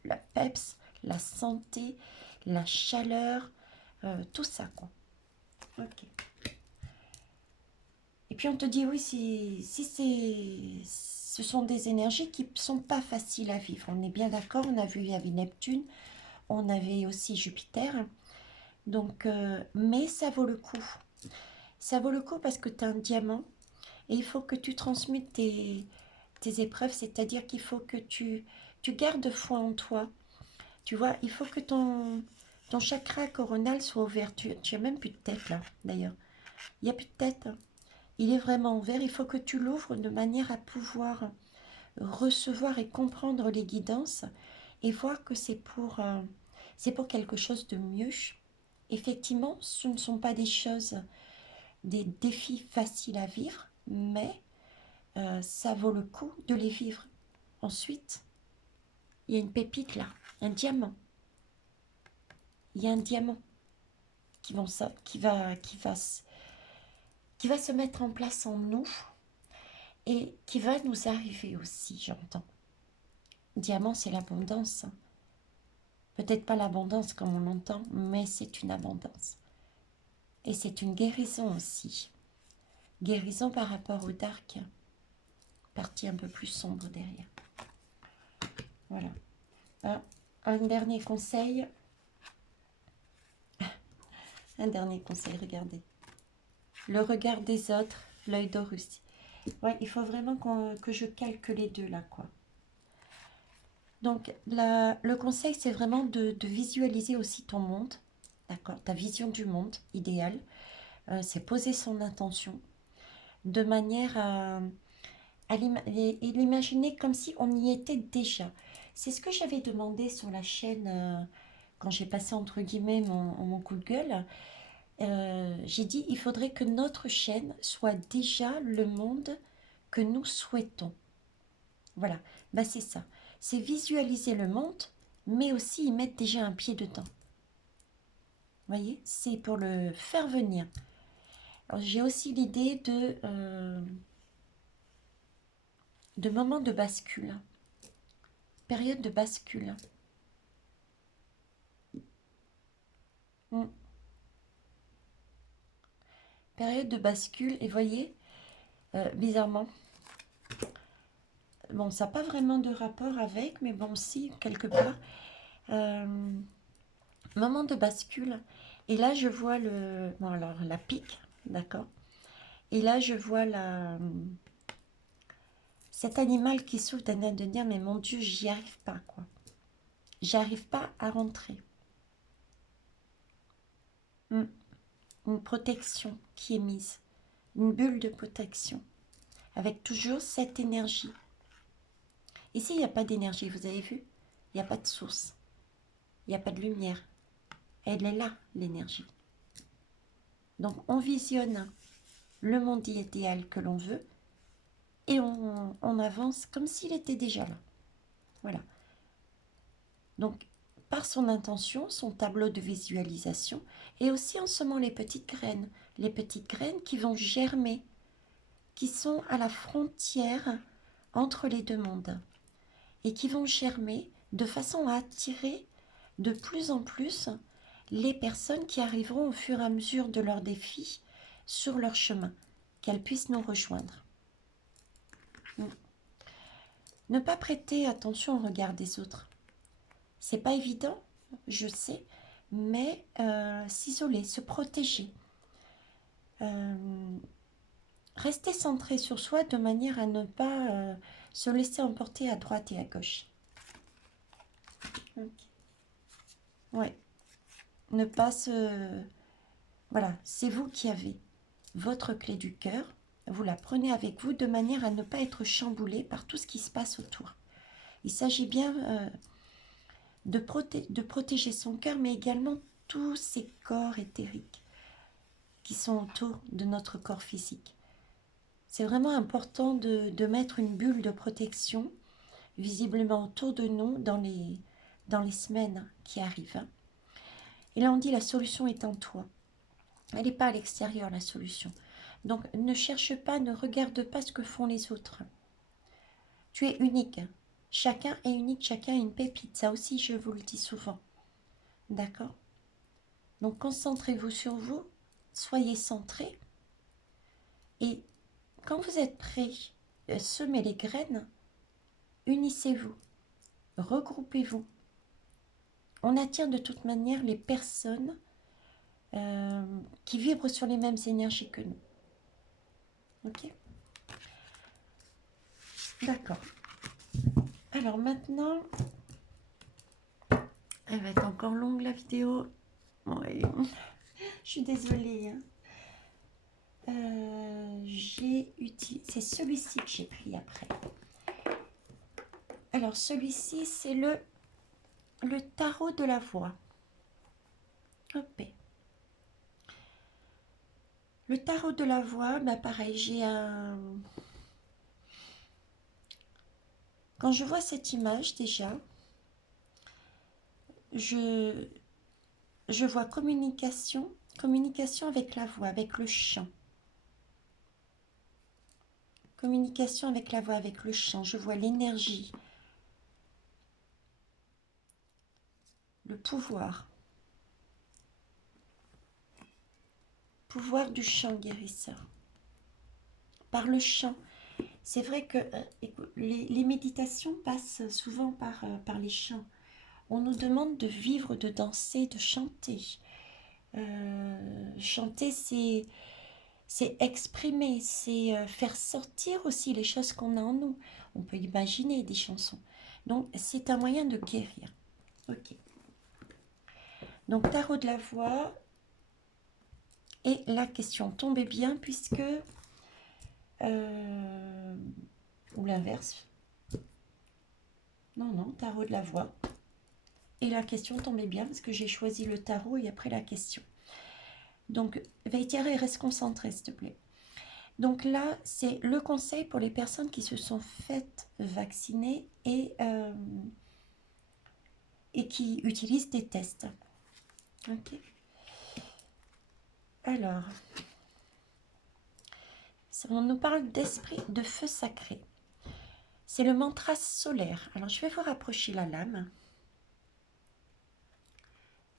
la peps, la santé, la chaleur, tout ça, quoi. Ok. Et puis on te dit, oui, ce sont des énergies qui ne sont pas faciles à vivre. On est bien d'accord, on a vu, il y avait Neptune, on avait aussi Jupiter. Donc, mais ça vaut le coup. Ça vaut le coup parce que tu as un diamant et il faut que tu transmutes tes épreuves, c'est-à-dire qu'il faut que tu gardes foi en toi. Tu vois, il faut que ton chakra coronal soit ouvert. Tu n'as même plus de tête là, d'ailleurs. Il n'y a plus de tête. Il est vraiment ouvert. Il faut que tu l'ouvres de manière à pouvoir recevoir et comprendre les guidances et voir que c'est pour quelque chose de mieux. Effectivement, ce ne sont pas des choses, des défis faciles à vivre, mais ça vaut le coup de les vivre. Ensuite, il y a une pépite là, un diamant. Il y a un diamant qui va se mettre en place en nous et qui va nous arriver aussi, j'entends. Diamant, c'est l'abondance. Peut-être pas l'abondance comme on l'entend, mais c'est une abondance. Et c'est une guérison aussi. Guérison par rapport au dark, partie un peu plus sombre derrière. Voilà. Un dernier conseil. Un dernier conseil, regardez. Le regard des autres, l'œil d'Horus. Ouais, il faut vraiment que je calque les deux là, quoi. Donc, le conseil, c'est vraiment de visualiser aussi ton monde, d'accord, ta vision du monde idéal. C'est poser son intention de manière à l'imaginer comme si on y était déjà. C'est ce que j'avais demandé sur la chaîne quand j'ai passé entre guillemets mon coup de gueule. J'ai dit il faudrait que notre chaîne soit déjà le monde que nous souhaitons. Voilà, bah c'est ça. C'est visualiser le monde, mais aussi y mettre déjà un pied dedans. Vous voyez, c'est pour le faire venir. J'ai aussi l'idée de moment de bascule, période de bascule. Période de bascule, et voyez, bizarrement, bon, ça n'a pas vraiment de rapport avec, mais bon, si, quelque part, moment de bascule, et là, je vois bon, alors, la pique, d'accord, et là, je vois cet animal qui souffre d'un de dire, mais mon Dieu, j'y arrive pas, quoi. J'arrive pas à rentrer. Une protection qui est mise, une bulle de protection, avec toujours cette énergie. Ici, il n'y a pas d'énergie, vous avez vu? Il n'y a pas de source, il n'y a pas de lumière. Elle est là, l'énergie. Donc, on visionne le monde idéal que l'on veut et on avance comme s'il était déjà là. Voilà. Donc, par son intention, son tableau de visualisation, et aussi en semant les petites graines qui vont germer, qui sont à la frontière entre les deux mondes, et qui vont germer de façon à attirer de plus en plus les personnes qui arriveront au fur et à mesure de leurs défis sur leur chemin, qu'elles puissent nous rejoindre. Ne pas prêter attention au regard des autres. C'est pas évident, je sais, mais s'isoler, se protéger. Rester centré sur soi de manière à ne pas se laisser emporter à droite et à gauche. Okay. Ouais. ne pas se... Voilà, c'est vous qui avez votre clé du cœur. Vous la prenez avec vous de manière à ne pas être chamboulé par tout ce qui se passe autour. Il s'agit bien de protéger son cœur, mais également tous ces corps éthériques qui sont autour de notre corps physique. C'est vraiment important de mettre une bulle de protection visiblement autour de nous dans les semaines qui arrivent. Et là, on dit la solution est en toi. Elle n'est pas à l'extérieur, la solution. Donc, ne cherche pas, ne regarde pas ce que font les autres. Tu es unique. Chacun est unique, chacun a une pépite. Ça aussi, je vous le dis souvent. D'accord? Donc, concentrez-vous sur vous. Soyez centrés. Et quand vous êtes prêts, semez les graines. Unissez-vous. Regroupez-vous. On attire de toute manière les personnes qui vibrent sur les mêmes énergies que nous. Ok? D'accord. Alors maintenant, elle va être encore longue la vidéo. Oui. Je suis désolée. J'ai utilisé... C'est celui-ci que j'ai pris après. Alors celui-ci, c'est le tarot de la voix. Hop. Le tarot de la voix, bah pareil, j'ai un... Quand je vois cette image déjà, je vois communication avec la voix, avec le chant. Communication avec la voix, avec le chant. Je vois l'énergie, le pouvoir. Pouvoir du chant guérisseur. Par le chant. C'est vrai que les méditations passent souvent par les chants. On nous demande de vivre, de danser, de chanter. Chanter, c'est exprimer, c'est faire sortir aussi les choses qu'on a en nous. On peut imaginer des chansons. Donc, c'est un moyen de guérir. Ok. Donc, tarot de la voix. Et la question tombait bien puisque... ou l'inverse. Non, tarot de la voix. Et la question tombait bien parce que j'ai choisi le tarot et après la question. Donc, Veitiara, reste concentré, s'il te plaît. Donc là, c'est le conseil pour les personnes qui se sont faites vacciner et qui utilisent des tests. Ok. Alors, on nous parle d'esprit de feu sacré. C'est le mantra solaire. Alors, je vais vous rapprocher la lame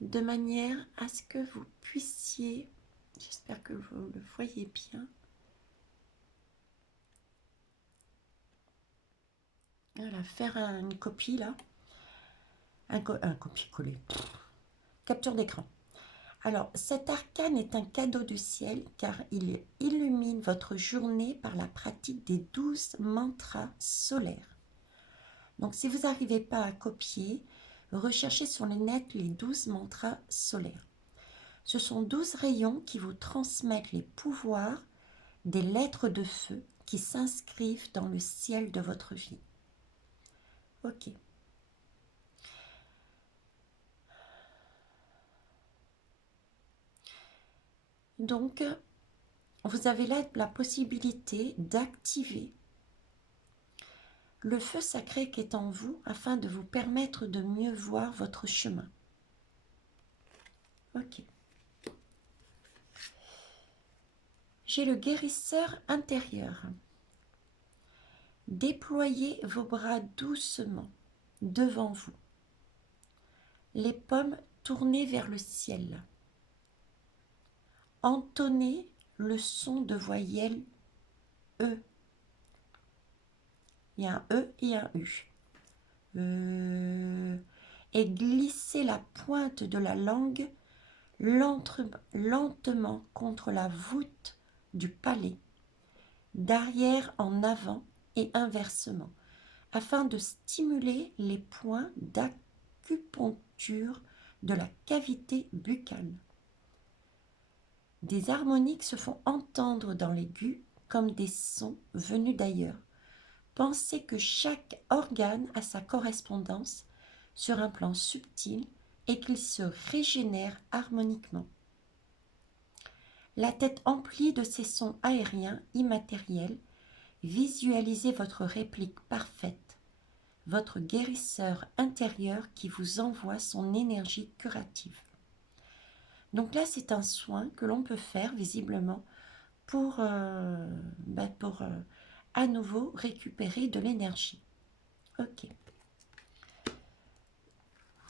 de manière à ce que vous puissiez, j'espère que vous le voyez bien. Voilà, faire une copie là. Un copier-coller. Capture d'écran. Alors, cet arcane est un cadeau du ciel car il illumine votre journée par la pratique des 12 mantras solaires. Donc, si vous n'arrivez pas à copier, recherchez sur le net les 12 mantras solaires. Ce sont 12 rayons qui vous transmettent les pouvoirs des lettres de feu qui s'inscrivent dans le ciel de votre vie. Ok. Donc, vous avez là la possibilité d'activer le feu sacré qui est en vous afin de vous permettre de mieux voir votre chemin. Ok. J'ai le guérisseur intérieur. Déployez vos bras doucement devant vous. Les paumes tournées vers le ciel. Entonnez le son de voyelle E. Il y a un E et un U. Et glissez la pointe de la langue lentement contre la voûte du palais, d'arrière en avant et inversement, afin de stimuler les points d'acupuncture de la cavité buccale. Des harmoniques se font entendre dans l'aigu comme des sons venus d'ailleurs. Pensez que chaque organe a sa correspondance sur un plan subtil et qu'il se régénère harmoniquement. La tête emplie de ces sons aériens immatériels, visualisez votre réplique parfaite, votre guérisseur intérieur qui vous envoie son énergie curative. Donc là, c'est un soin que l'on peut faire visiblement pour à nouveau récupérer de l'énergie. Ok.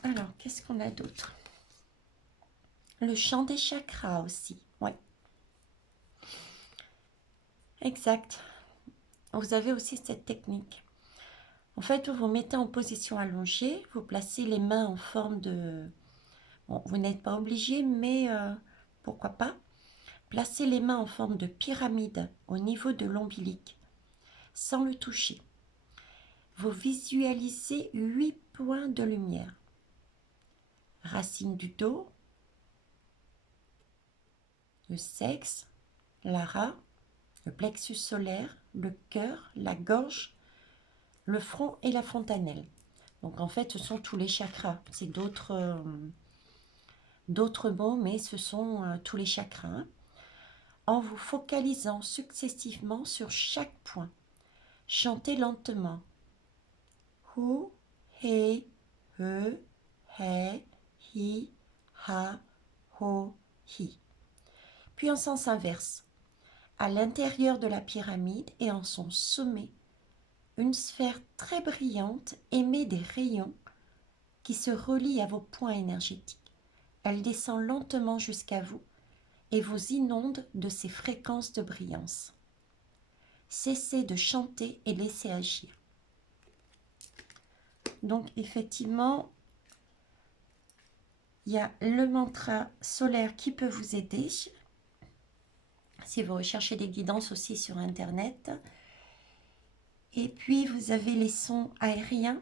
Alors, qu'est-ce qu'on a d'autre? Le chant des chakras aussi. Oui. Exact. Vous avez aussi cette technique. En fait, vous vous mettez en position allongée, vous placez les mains en forme de... Bon, vous n'êtes pas obligé, mais pourquoi pas. Placez les mains en forme de pyramide au niveau de l'ombilic, sans le toucher. Vous visualisez 8 points de lumière. Racine du dos, le sexe, l'ara, le plexus solaire, le cœur, la gorge, le front et la fontanelle. Donc en fait, ce sont tous les chakras. C'est d'autres mots, mais ce sont tous les chakras. En vous focalisant successivement sur chaque point, chantez lentement. Hu, he, he, he, hi, ha, ho, hi. Puis en sens inverse, à l'intérieur de la pyramide et en son sommet, une sphère très brillante émet des rayons qui se relient à vos points énergétiques. Elle descend lentement jusqu'à vous et vous inonde de ses fréquences de brillance. Cessez de chanter et laissez agir. Donc effectivement, il y a le mantra solaire qui peut vous aider. Si vous recherchez des guidances aussi sur Internet. Et puis vous avez les sons aériens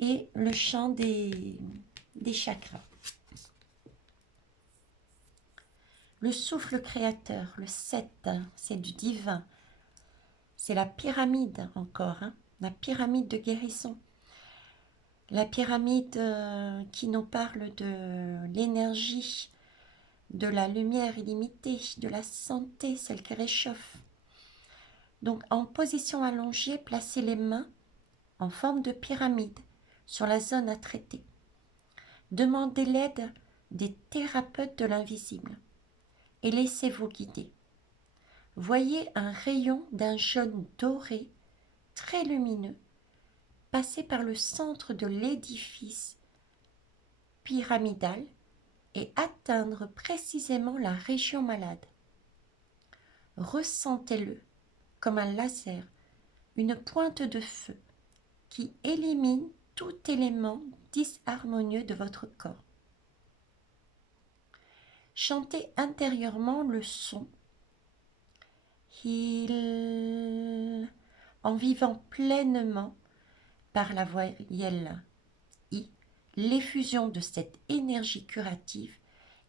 et le chant des chakras. Le souffle créateur, le 7, c'est du divin. C'est la pyramide encore, hein, la pyramide de guérison. La pyramide qui nous parle de l'énergie, de la lumière illimitée, de la santé, celle qui réchauffe. Donc en position allongée, placez les mains en forme de pyramide sur la zone à traiter. Demandez l'aide des thérapeutes de l'invisible et laissez-vous guider. Voyez un rayon d'un jaune doré très lumineux passer par le centre de l'édifice pyramidal et atteindre précisément la région malade. Ressentez-le comme un laser, une pointe de feu qui élimine tout élément disharmonieux de votre corps. Chantez intérieurement le son Hil en vivant pleinement par la voyelle I l'effusion de cette énergie curative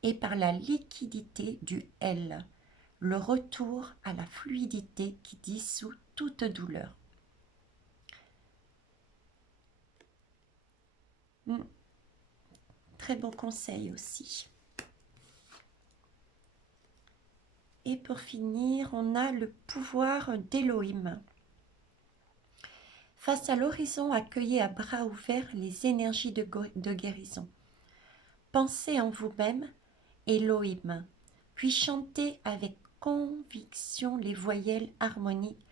et par la liquidité du L, le retour à la fluidité qui dissout toute douleur. Très beau conseil aussi. Et pour finir, on a le pouvoir d'Elohim. Face à l'horizon, accueillez à bras ouverts les énergies de guérison. Pensez en vous-même Elohim, puis chantez avec conviction les voyelles harmoniques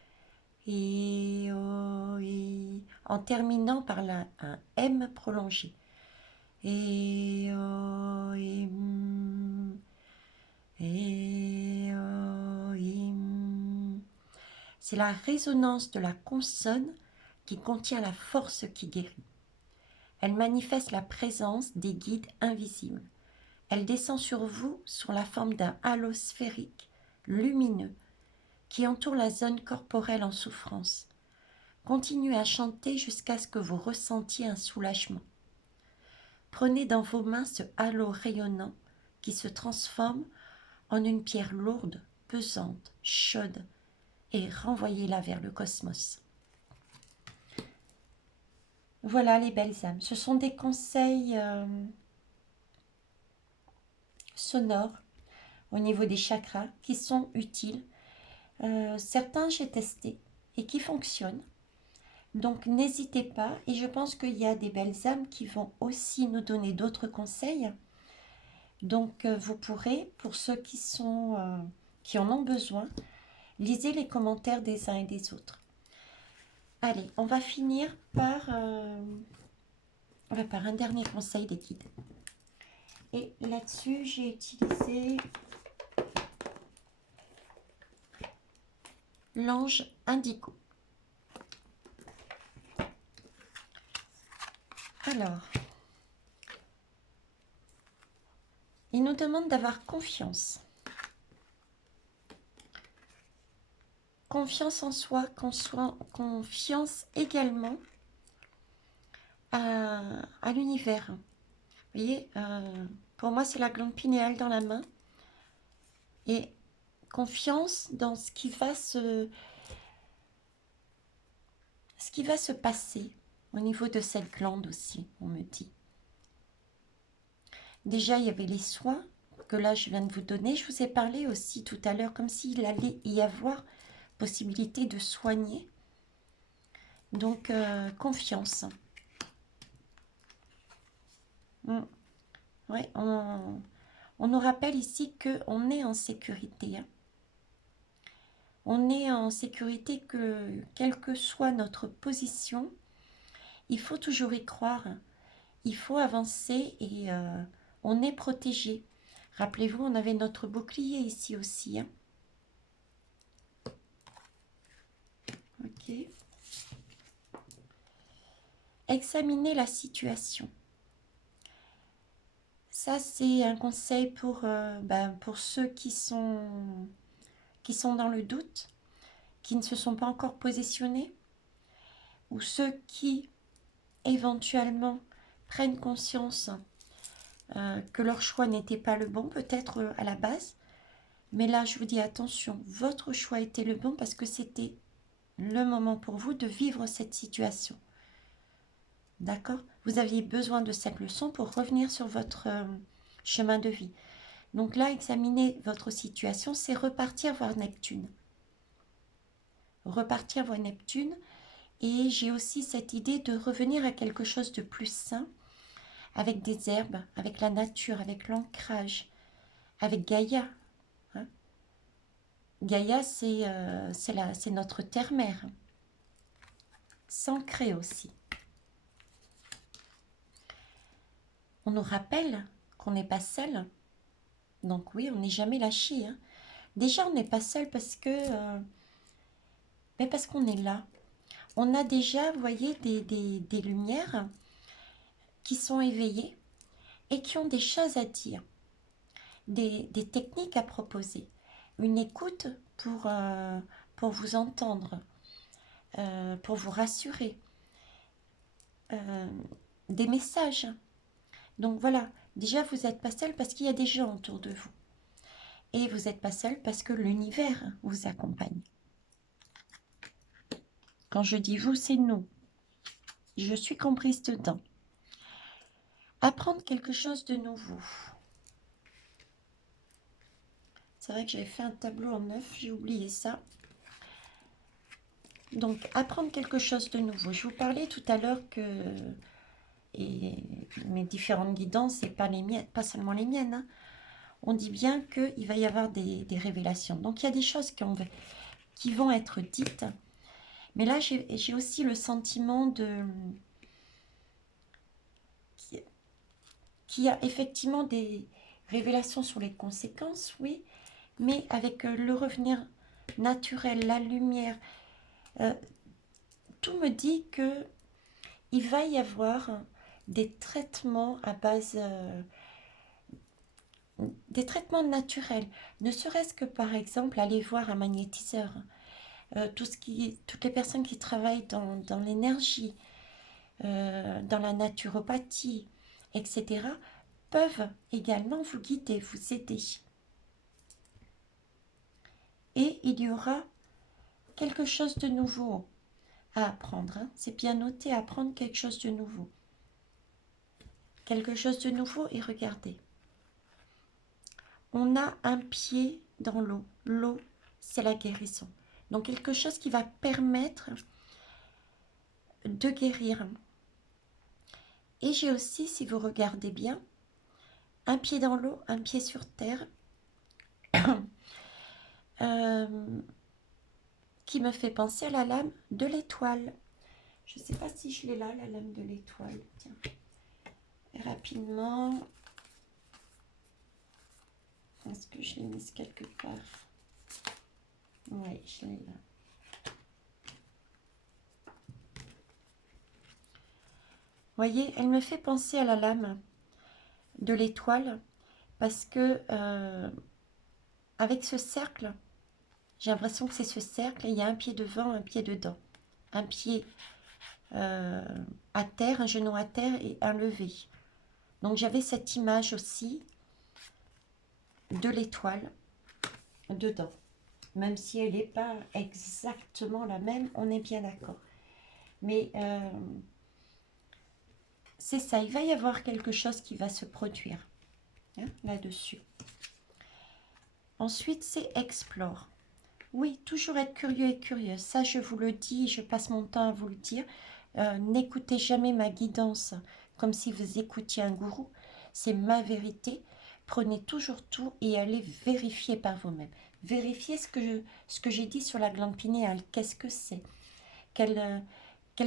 en terminant par un M prolongé. Elohim, Elohim. C'est la résonance de la consonne qui contient la force qui guérit. Elle manifeste la présence des guides invisibles. Elle descend sur vous sous la forme d'un halo sphérique, lumineux, qui entoure la zone corporelle en souffrance. Continuez à chanter jusqu'à ce que vous ressentiez un soulagement. Prenez dans vos mains ce halo rayonnant qui se transforme en une pierre lourde, pesante, chaude, et renvoyez-la vers le cosmos. Voilà les belles âmes. Ce sont des conseils sonores au niveau des chakras qui sont utiles. Certains j'ai testé et qui fonctionnent. Donc n'hésitez pas, et je pense qu'il y a des belles âmes qui vont aussi nous donner d'autres conseils. Donc vous pourrez, pour ceux qui en ont besoin, lisez les commentaires des uns et des autres. Allez, on va finir par un dernier conseil des guides. Et là-dessus, j'ai utilisé l'ange indigo. Alors, il nous demande d'avoir confiance. Confiance en soi, confiance également à l'univers. Vous voyez, pour moi, c'est la glande pinéale dans la main. Et confiance dans ce qui va se passer au niveau de cette glande aussi, on me dit. Déjà, il y avait les soins que là, je viens de vous donner. Je vous ai parlé aussi tout à l'heure, comme s'il allait y avoir possibilité de soigner. Donc, confiance. Ouais, on nous rappelle ici qu'on est en sécurité. Hein. On est en sécurité quelle que soit notre position, il faut toujours y croire. Il faut avancer et on est protégé. Rappelez-vous, on avait notre bouclier ici aussi. Hein. Ok. Examinez la situation. Ça, c'est un conseil pour ceux qui sont dans le doute, qui ne se sont pas encore positionnés, ou ceux qui, éventuellement, prennent conscience que leur choix n'était pas le bon, peut-être à la base. Mais là, je vous dis attention, votre choix était le bon parce que c'était le moment pour vous de vivre cette situation. D'accord? Vous aviez besoin de cette leçon pour revenir sur votre chemin de vie. Donc là, examiner votre situation, c'est repartir voir Neptune. Repartir voir Neptune. Et j'ai aussi cette idée de revenir à quelque chose de plus sain, avec des herbes, avec la nature, avec l'ancrage, avec Gaïa. Hein? Gaïa, c'est notre terre-mère. S'ancrer aussi. On nous rappelle qu'on n'est pas seul. Donc oui, on n'est jamais lâché. Hein. Déjà, on n'est pas seul parce qu'on est là. On a déjà, vous voyez, des lumières qui sont éveillées et qui ont des choses à dire, des techniques à proposer, une écoute pour vous entendre, pour vous rassurer, des messages. Donc voilà, déjà vous n'êtes pas seul parce qu'il y a des gens autour de vous. Et vous n'êtes pas seul parce que l'univers vous accompagne. Quand je dis vous, c'est nous. Je suis comprise dedans. Apprendre quelque chose de nouveau. C'est vrai que j'avais fait un tableau en neuf, j'ai oublié ça. Donc, apprendre quelque chose de nouveau. Je vous parlais tout à l'heure que mes différentes guidances, et pas les miennes, pas seulement les miennes, hein, on dit bien qu'il va y avoir des révélations. Donc, il y a des choses qui vont être dites. Mais là, j'ai aussi le sentiment qu'il y a effectivement des révélations sur les conséquences, oui, mais avec le revenir naturel, la lumière, tout me dit que il va y avoir des traitements à base, des traitements naturels, ne serait-ce que par exemple aller voir un magnétiseur, toutes les personnes qui travaillent dans l'énergie, dans la naturopathie, etc., peuvent également vous guider, vous aider. Et il y aura quelque chose de nouveau à apprendre. Hein. C'est bien noté, apprendre quelque chose de nouveau. Quelque chose de nouveau et regardez. On a un pied dans l'eau. L'eau, c'est la guérison. Donc quelque chose qui va permettre de guérir. Et j'ai aussi, si vous regardez bien, un pied dans l'eau, un pied sur terre, qui me fait penser à la lame de l'étoile. Je ne sais pas si je l'ai là, la lame de l'étoile. Tiens, rapidement. Est-ce que je l'ai mise quelque part? Oui, je l'ai là. Voyez, elle me fait penser à la lame de l'étoile parce que avec ce cercle, j'ai l'impression que c'est ce cercle et il y a un pied devant, un pied dedans. Un pied à terre, un genou à terre et un levé. Donc j'avais cette image aussi de l'étoile dedans. Même si elle n'est pas exactement la même, on est bien d'accord. Mais c'est ça, il va y avoir quelque chose qui va se produire hein, là-dessus. Ensuite, c'est explore. Oui, toujours être curieux et curieuse. Ça, je vous le dis, je passe mon temps à vous le dire. N'écoutez jamais ma guidance comme si vous écoutiez un gourou. C'est ma vérité. Prenez toujours tout et allez vérifier par vous-même. Vérifiez ce que j'ai dit sur la glande pinéale. Qu'est-ce que c'est? Quelles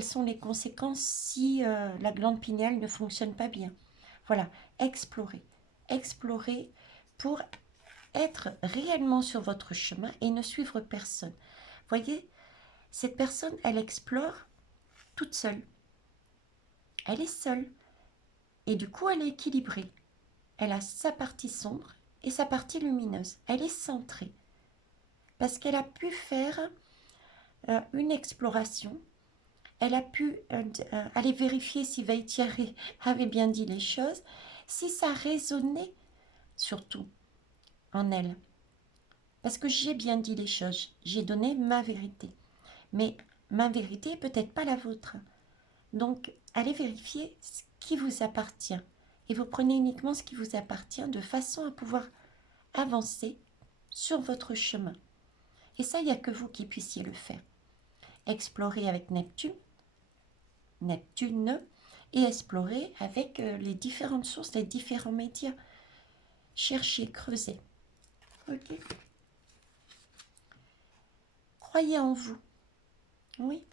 sont les conséquences si la glande pinéale ne fonctionne pas bien? Voilà, explorez. Explorez pour être réellement sur votre chemin et ne suivre personne. Voyez, cette personne, elle explore toute seule. Elle est seule. Et du coup, elle est équilibrée. Elle a sa partie sombre et sa partie lumineuse. Elle est centrée. Parce qu'elle a pu faire une exploration. Elle a pu aller vérifier si Veitiari avait bien dit les choses, si ça résonnait surtout en elle. Parce que j'ai bien dit les choses, j'ai donné ma vérité. Mais ma vérité n'est peut-être pas la vôtre. Donc, allez vérifier ce qui vous appartient. Et vous prenez uniquement ce qui vous appartient de façon à pouvoir avancer sur votre chemin. Et ça, il n'y a que vous qui puissiez le faire. Explorer avec Neptune, et explorer avec les différentes sources, les différents médias. Cherchez, creusez. Ok. Croyez en vous. Oui.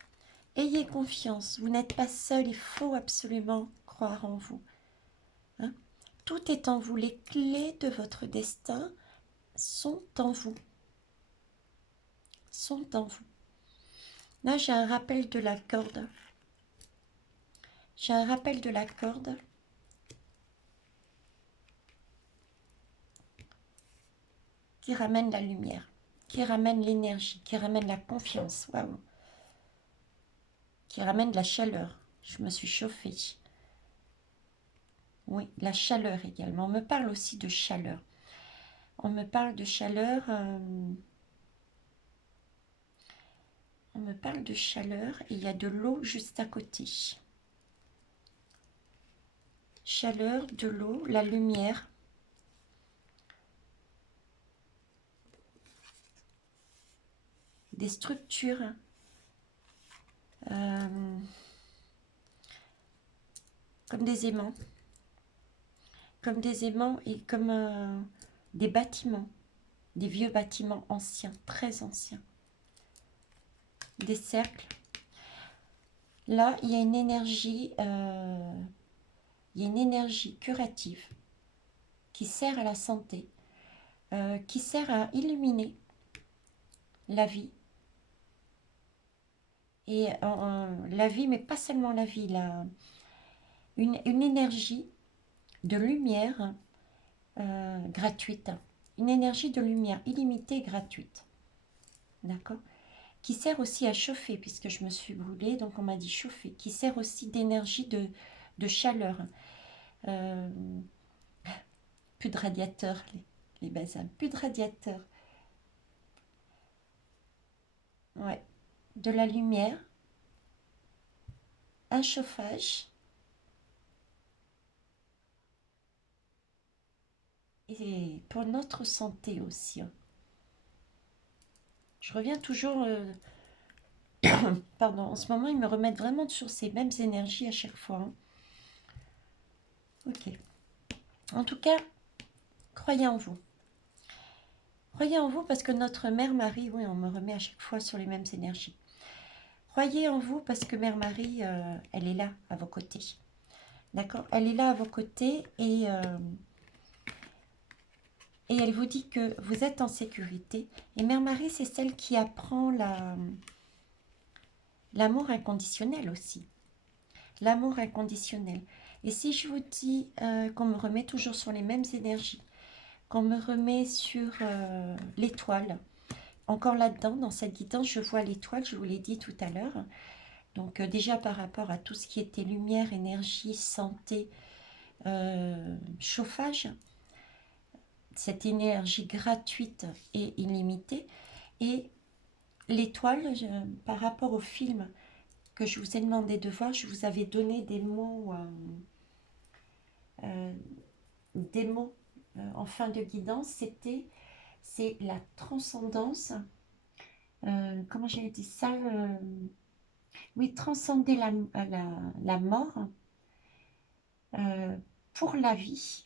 Ayez confiance. Vous n'êtes pas seul. Il faut absolument croire en vous. Hein? Tout est en vous. Les clés de votre destin sont en vous. Sont en vous. Là, j'ai un rappel de la corde. J'ai un rappel de la corde. Qui ramène la lumière, qui ramène l'énergie, qui ramène la confiance. Waouh! Qui ramène la chaleur. Je me suis chauffée. Oui, la chaleur également. On me parle aussi de chaleur. On me parle de chaleur. On me parle de chaleur et il y a de l'eau juste à côté. Chaleur, de l'eau, la lumière. Des structures. Comme des aimants. Comme des aimants et comme des bâtiments. Des vieux bâtiments anciens, très anciens. Des cercles. Là, il y a une énergie, curative qui sert à la santé, qui sert à illuminer la vie. Et la vie, mais pas seulement la vie, une énergie de lumière gratuite. Une énergie de lumière illimitée gratuite. D'accord? Qui sert aussi à chauffer, puisque je me suis brûlée, donc on m'a dit chauffer. Qui sert aussi d'énergie de chaleur. Euh, plus de radiateurs, les belles âmes. Plus de radiateurs. Ouais. De la lumière, un chauffage et pour notre santé aussi, hein. Je reviens toujours, pardon, en ce moment, ils me remettent vraiment sur ces mêmes énergies à chaque fois, hein. Ok. En tout cas, croyez en vous. Croyez en vous parce que notre mère Marie, oui, on me remet à chaque fois sur les mêmes énergies. Croyez en vous parce que mère Marie, elle est là à vos côtés. D'accord? Elle est là à vos côtés et elle vous dit que vous êtes en sécurité. Et mère Marie, c'est celle qui apprend l'amour inconditionnel aussi. L'amour inconditionnel. Et si je vous dis qu'on me remet toujours sur les mêmes énergies, qu'on me remet sur l'étoile, encore là-dedans, dans cette guidance, je vois l'étoile, je vous l'ai dit tout à l'heure. Donc déjà par rapport à tout ce qui était lumière, énergie, santé, chauffage, cette énergie gratuite et illimitée. Et l'étoile, par rapport au film que je vous ai demandé de voir, je vous avais donné euh, des mots en fin de guidance, c'est la transcendance. Comment j'avais dit ça, oui, transcender la mort euh, pour la vie.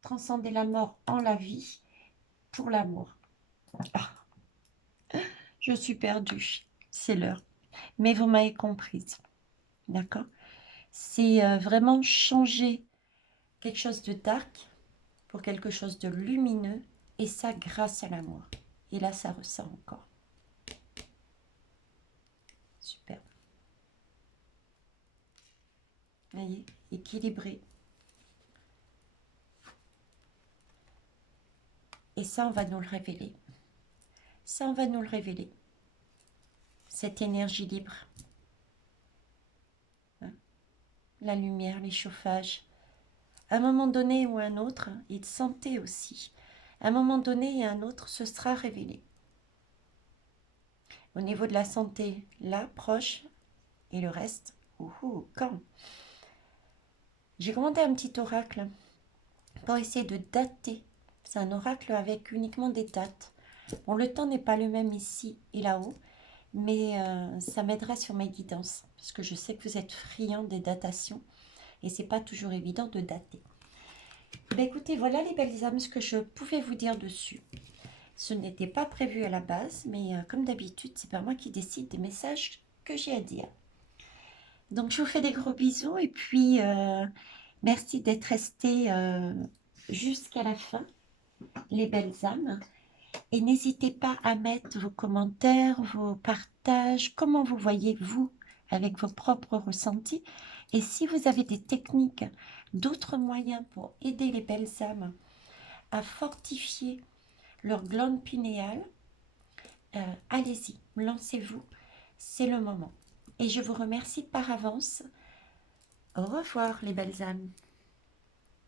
Transcender la mort en la vie pour l'amour. Ah, je suis perdue, c'est l'heure. Mais vous m'avez comprise, d'accord? C'est vraiment changer quelque chose de dark pour quelque chose de lumineux, et ça grâce à l'amour. Et là, ça ressort encore. Super. Vous voyez, équilibré. Et ça, on va nous le révéler. Ça, on va nous le révéler. Cette énergie libre. Hein, la lumière, les chauffages. À un moment donné ou à un autre, et de santé aussi. À un moment donné et à un autre, ce sera révélé. Au niveau de la santé, là, proche, et le reste, quand j'ai commandé un petit oracle pour essayer de dater. C'est un oracle avec uniquement des dates. Bon, le temps n'est pas le même ici et là-haut, mais ça m'aidera sur mes guidances, parce que je sais que vous êtes friands des datations, et c'est pas toujours évident de dater. Ben écoutez, voilà les belles âmes, ce que je pouvais vous dire dessus. Ce n'était pas prévu à la base, mais comme d'habitude, c'est pas moi qui décide des messages que j'ai à dire. Donc, je vous fais des gros bisous et puis merci d'être restés jusqu'à la fin, les belles âmes. Et n'hésitez pas à mettre vos commentaires, vos partages, comment vous voyez vous avec vos propres ressentis. Et si vous avez des techniques, d'autres moyens pour aider les belles âmes à fortifier leur glande pinéale, allez-y, lancez-vous, c'est le moment. Et je vous remercie par avance. Au revoir les belles âmes.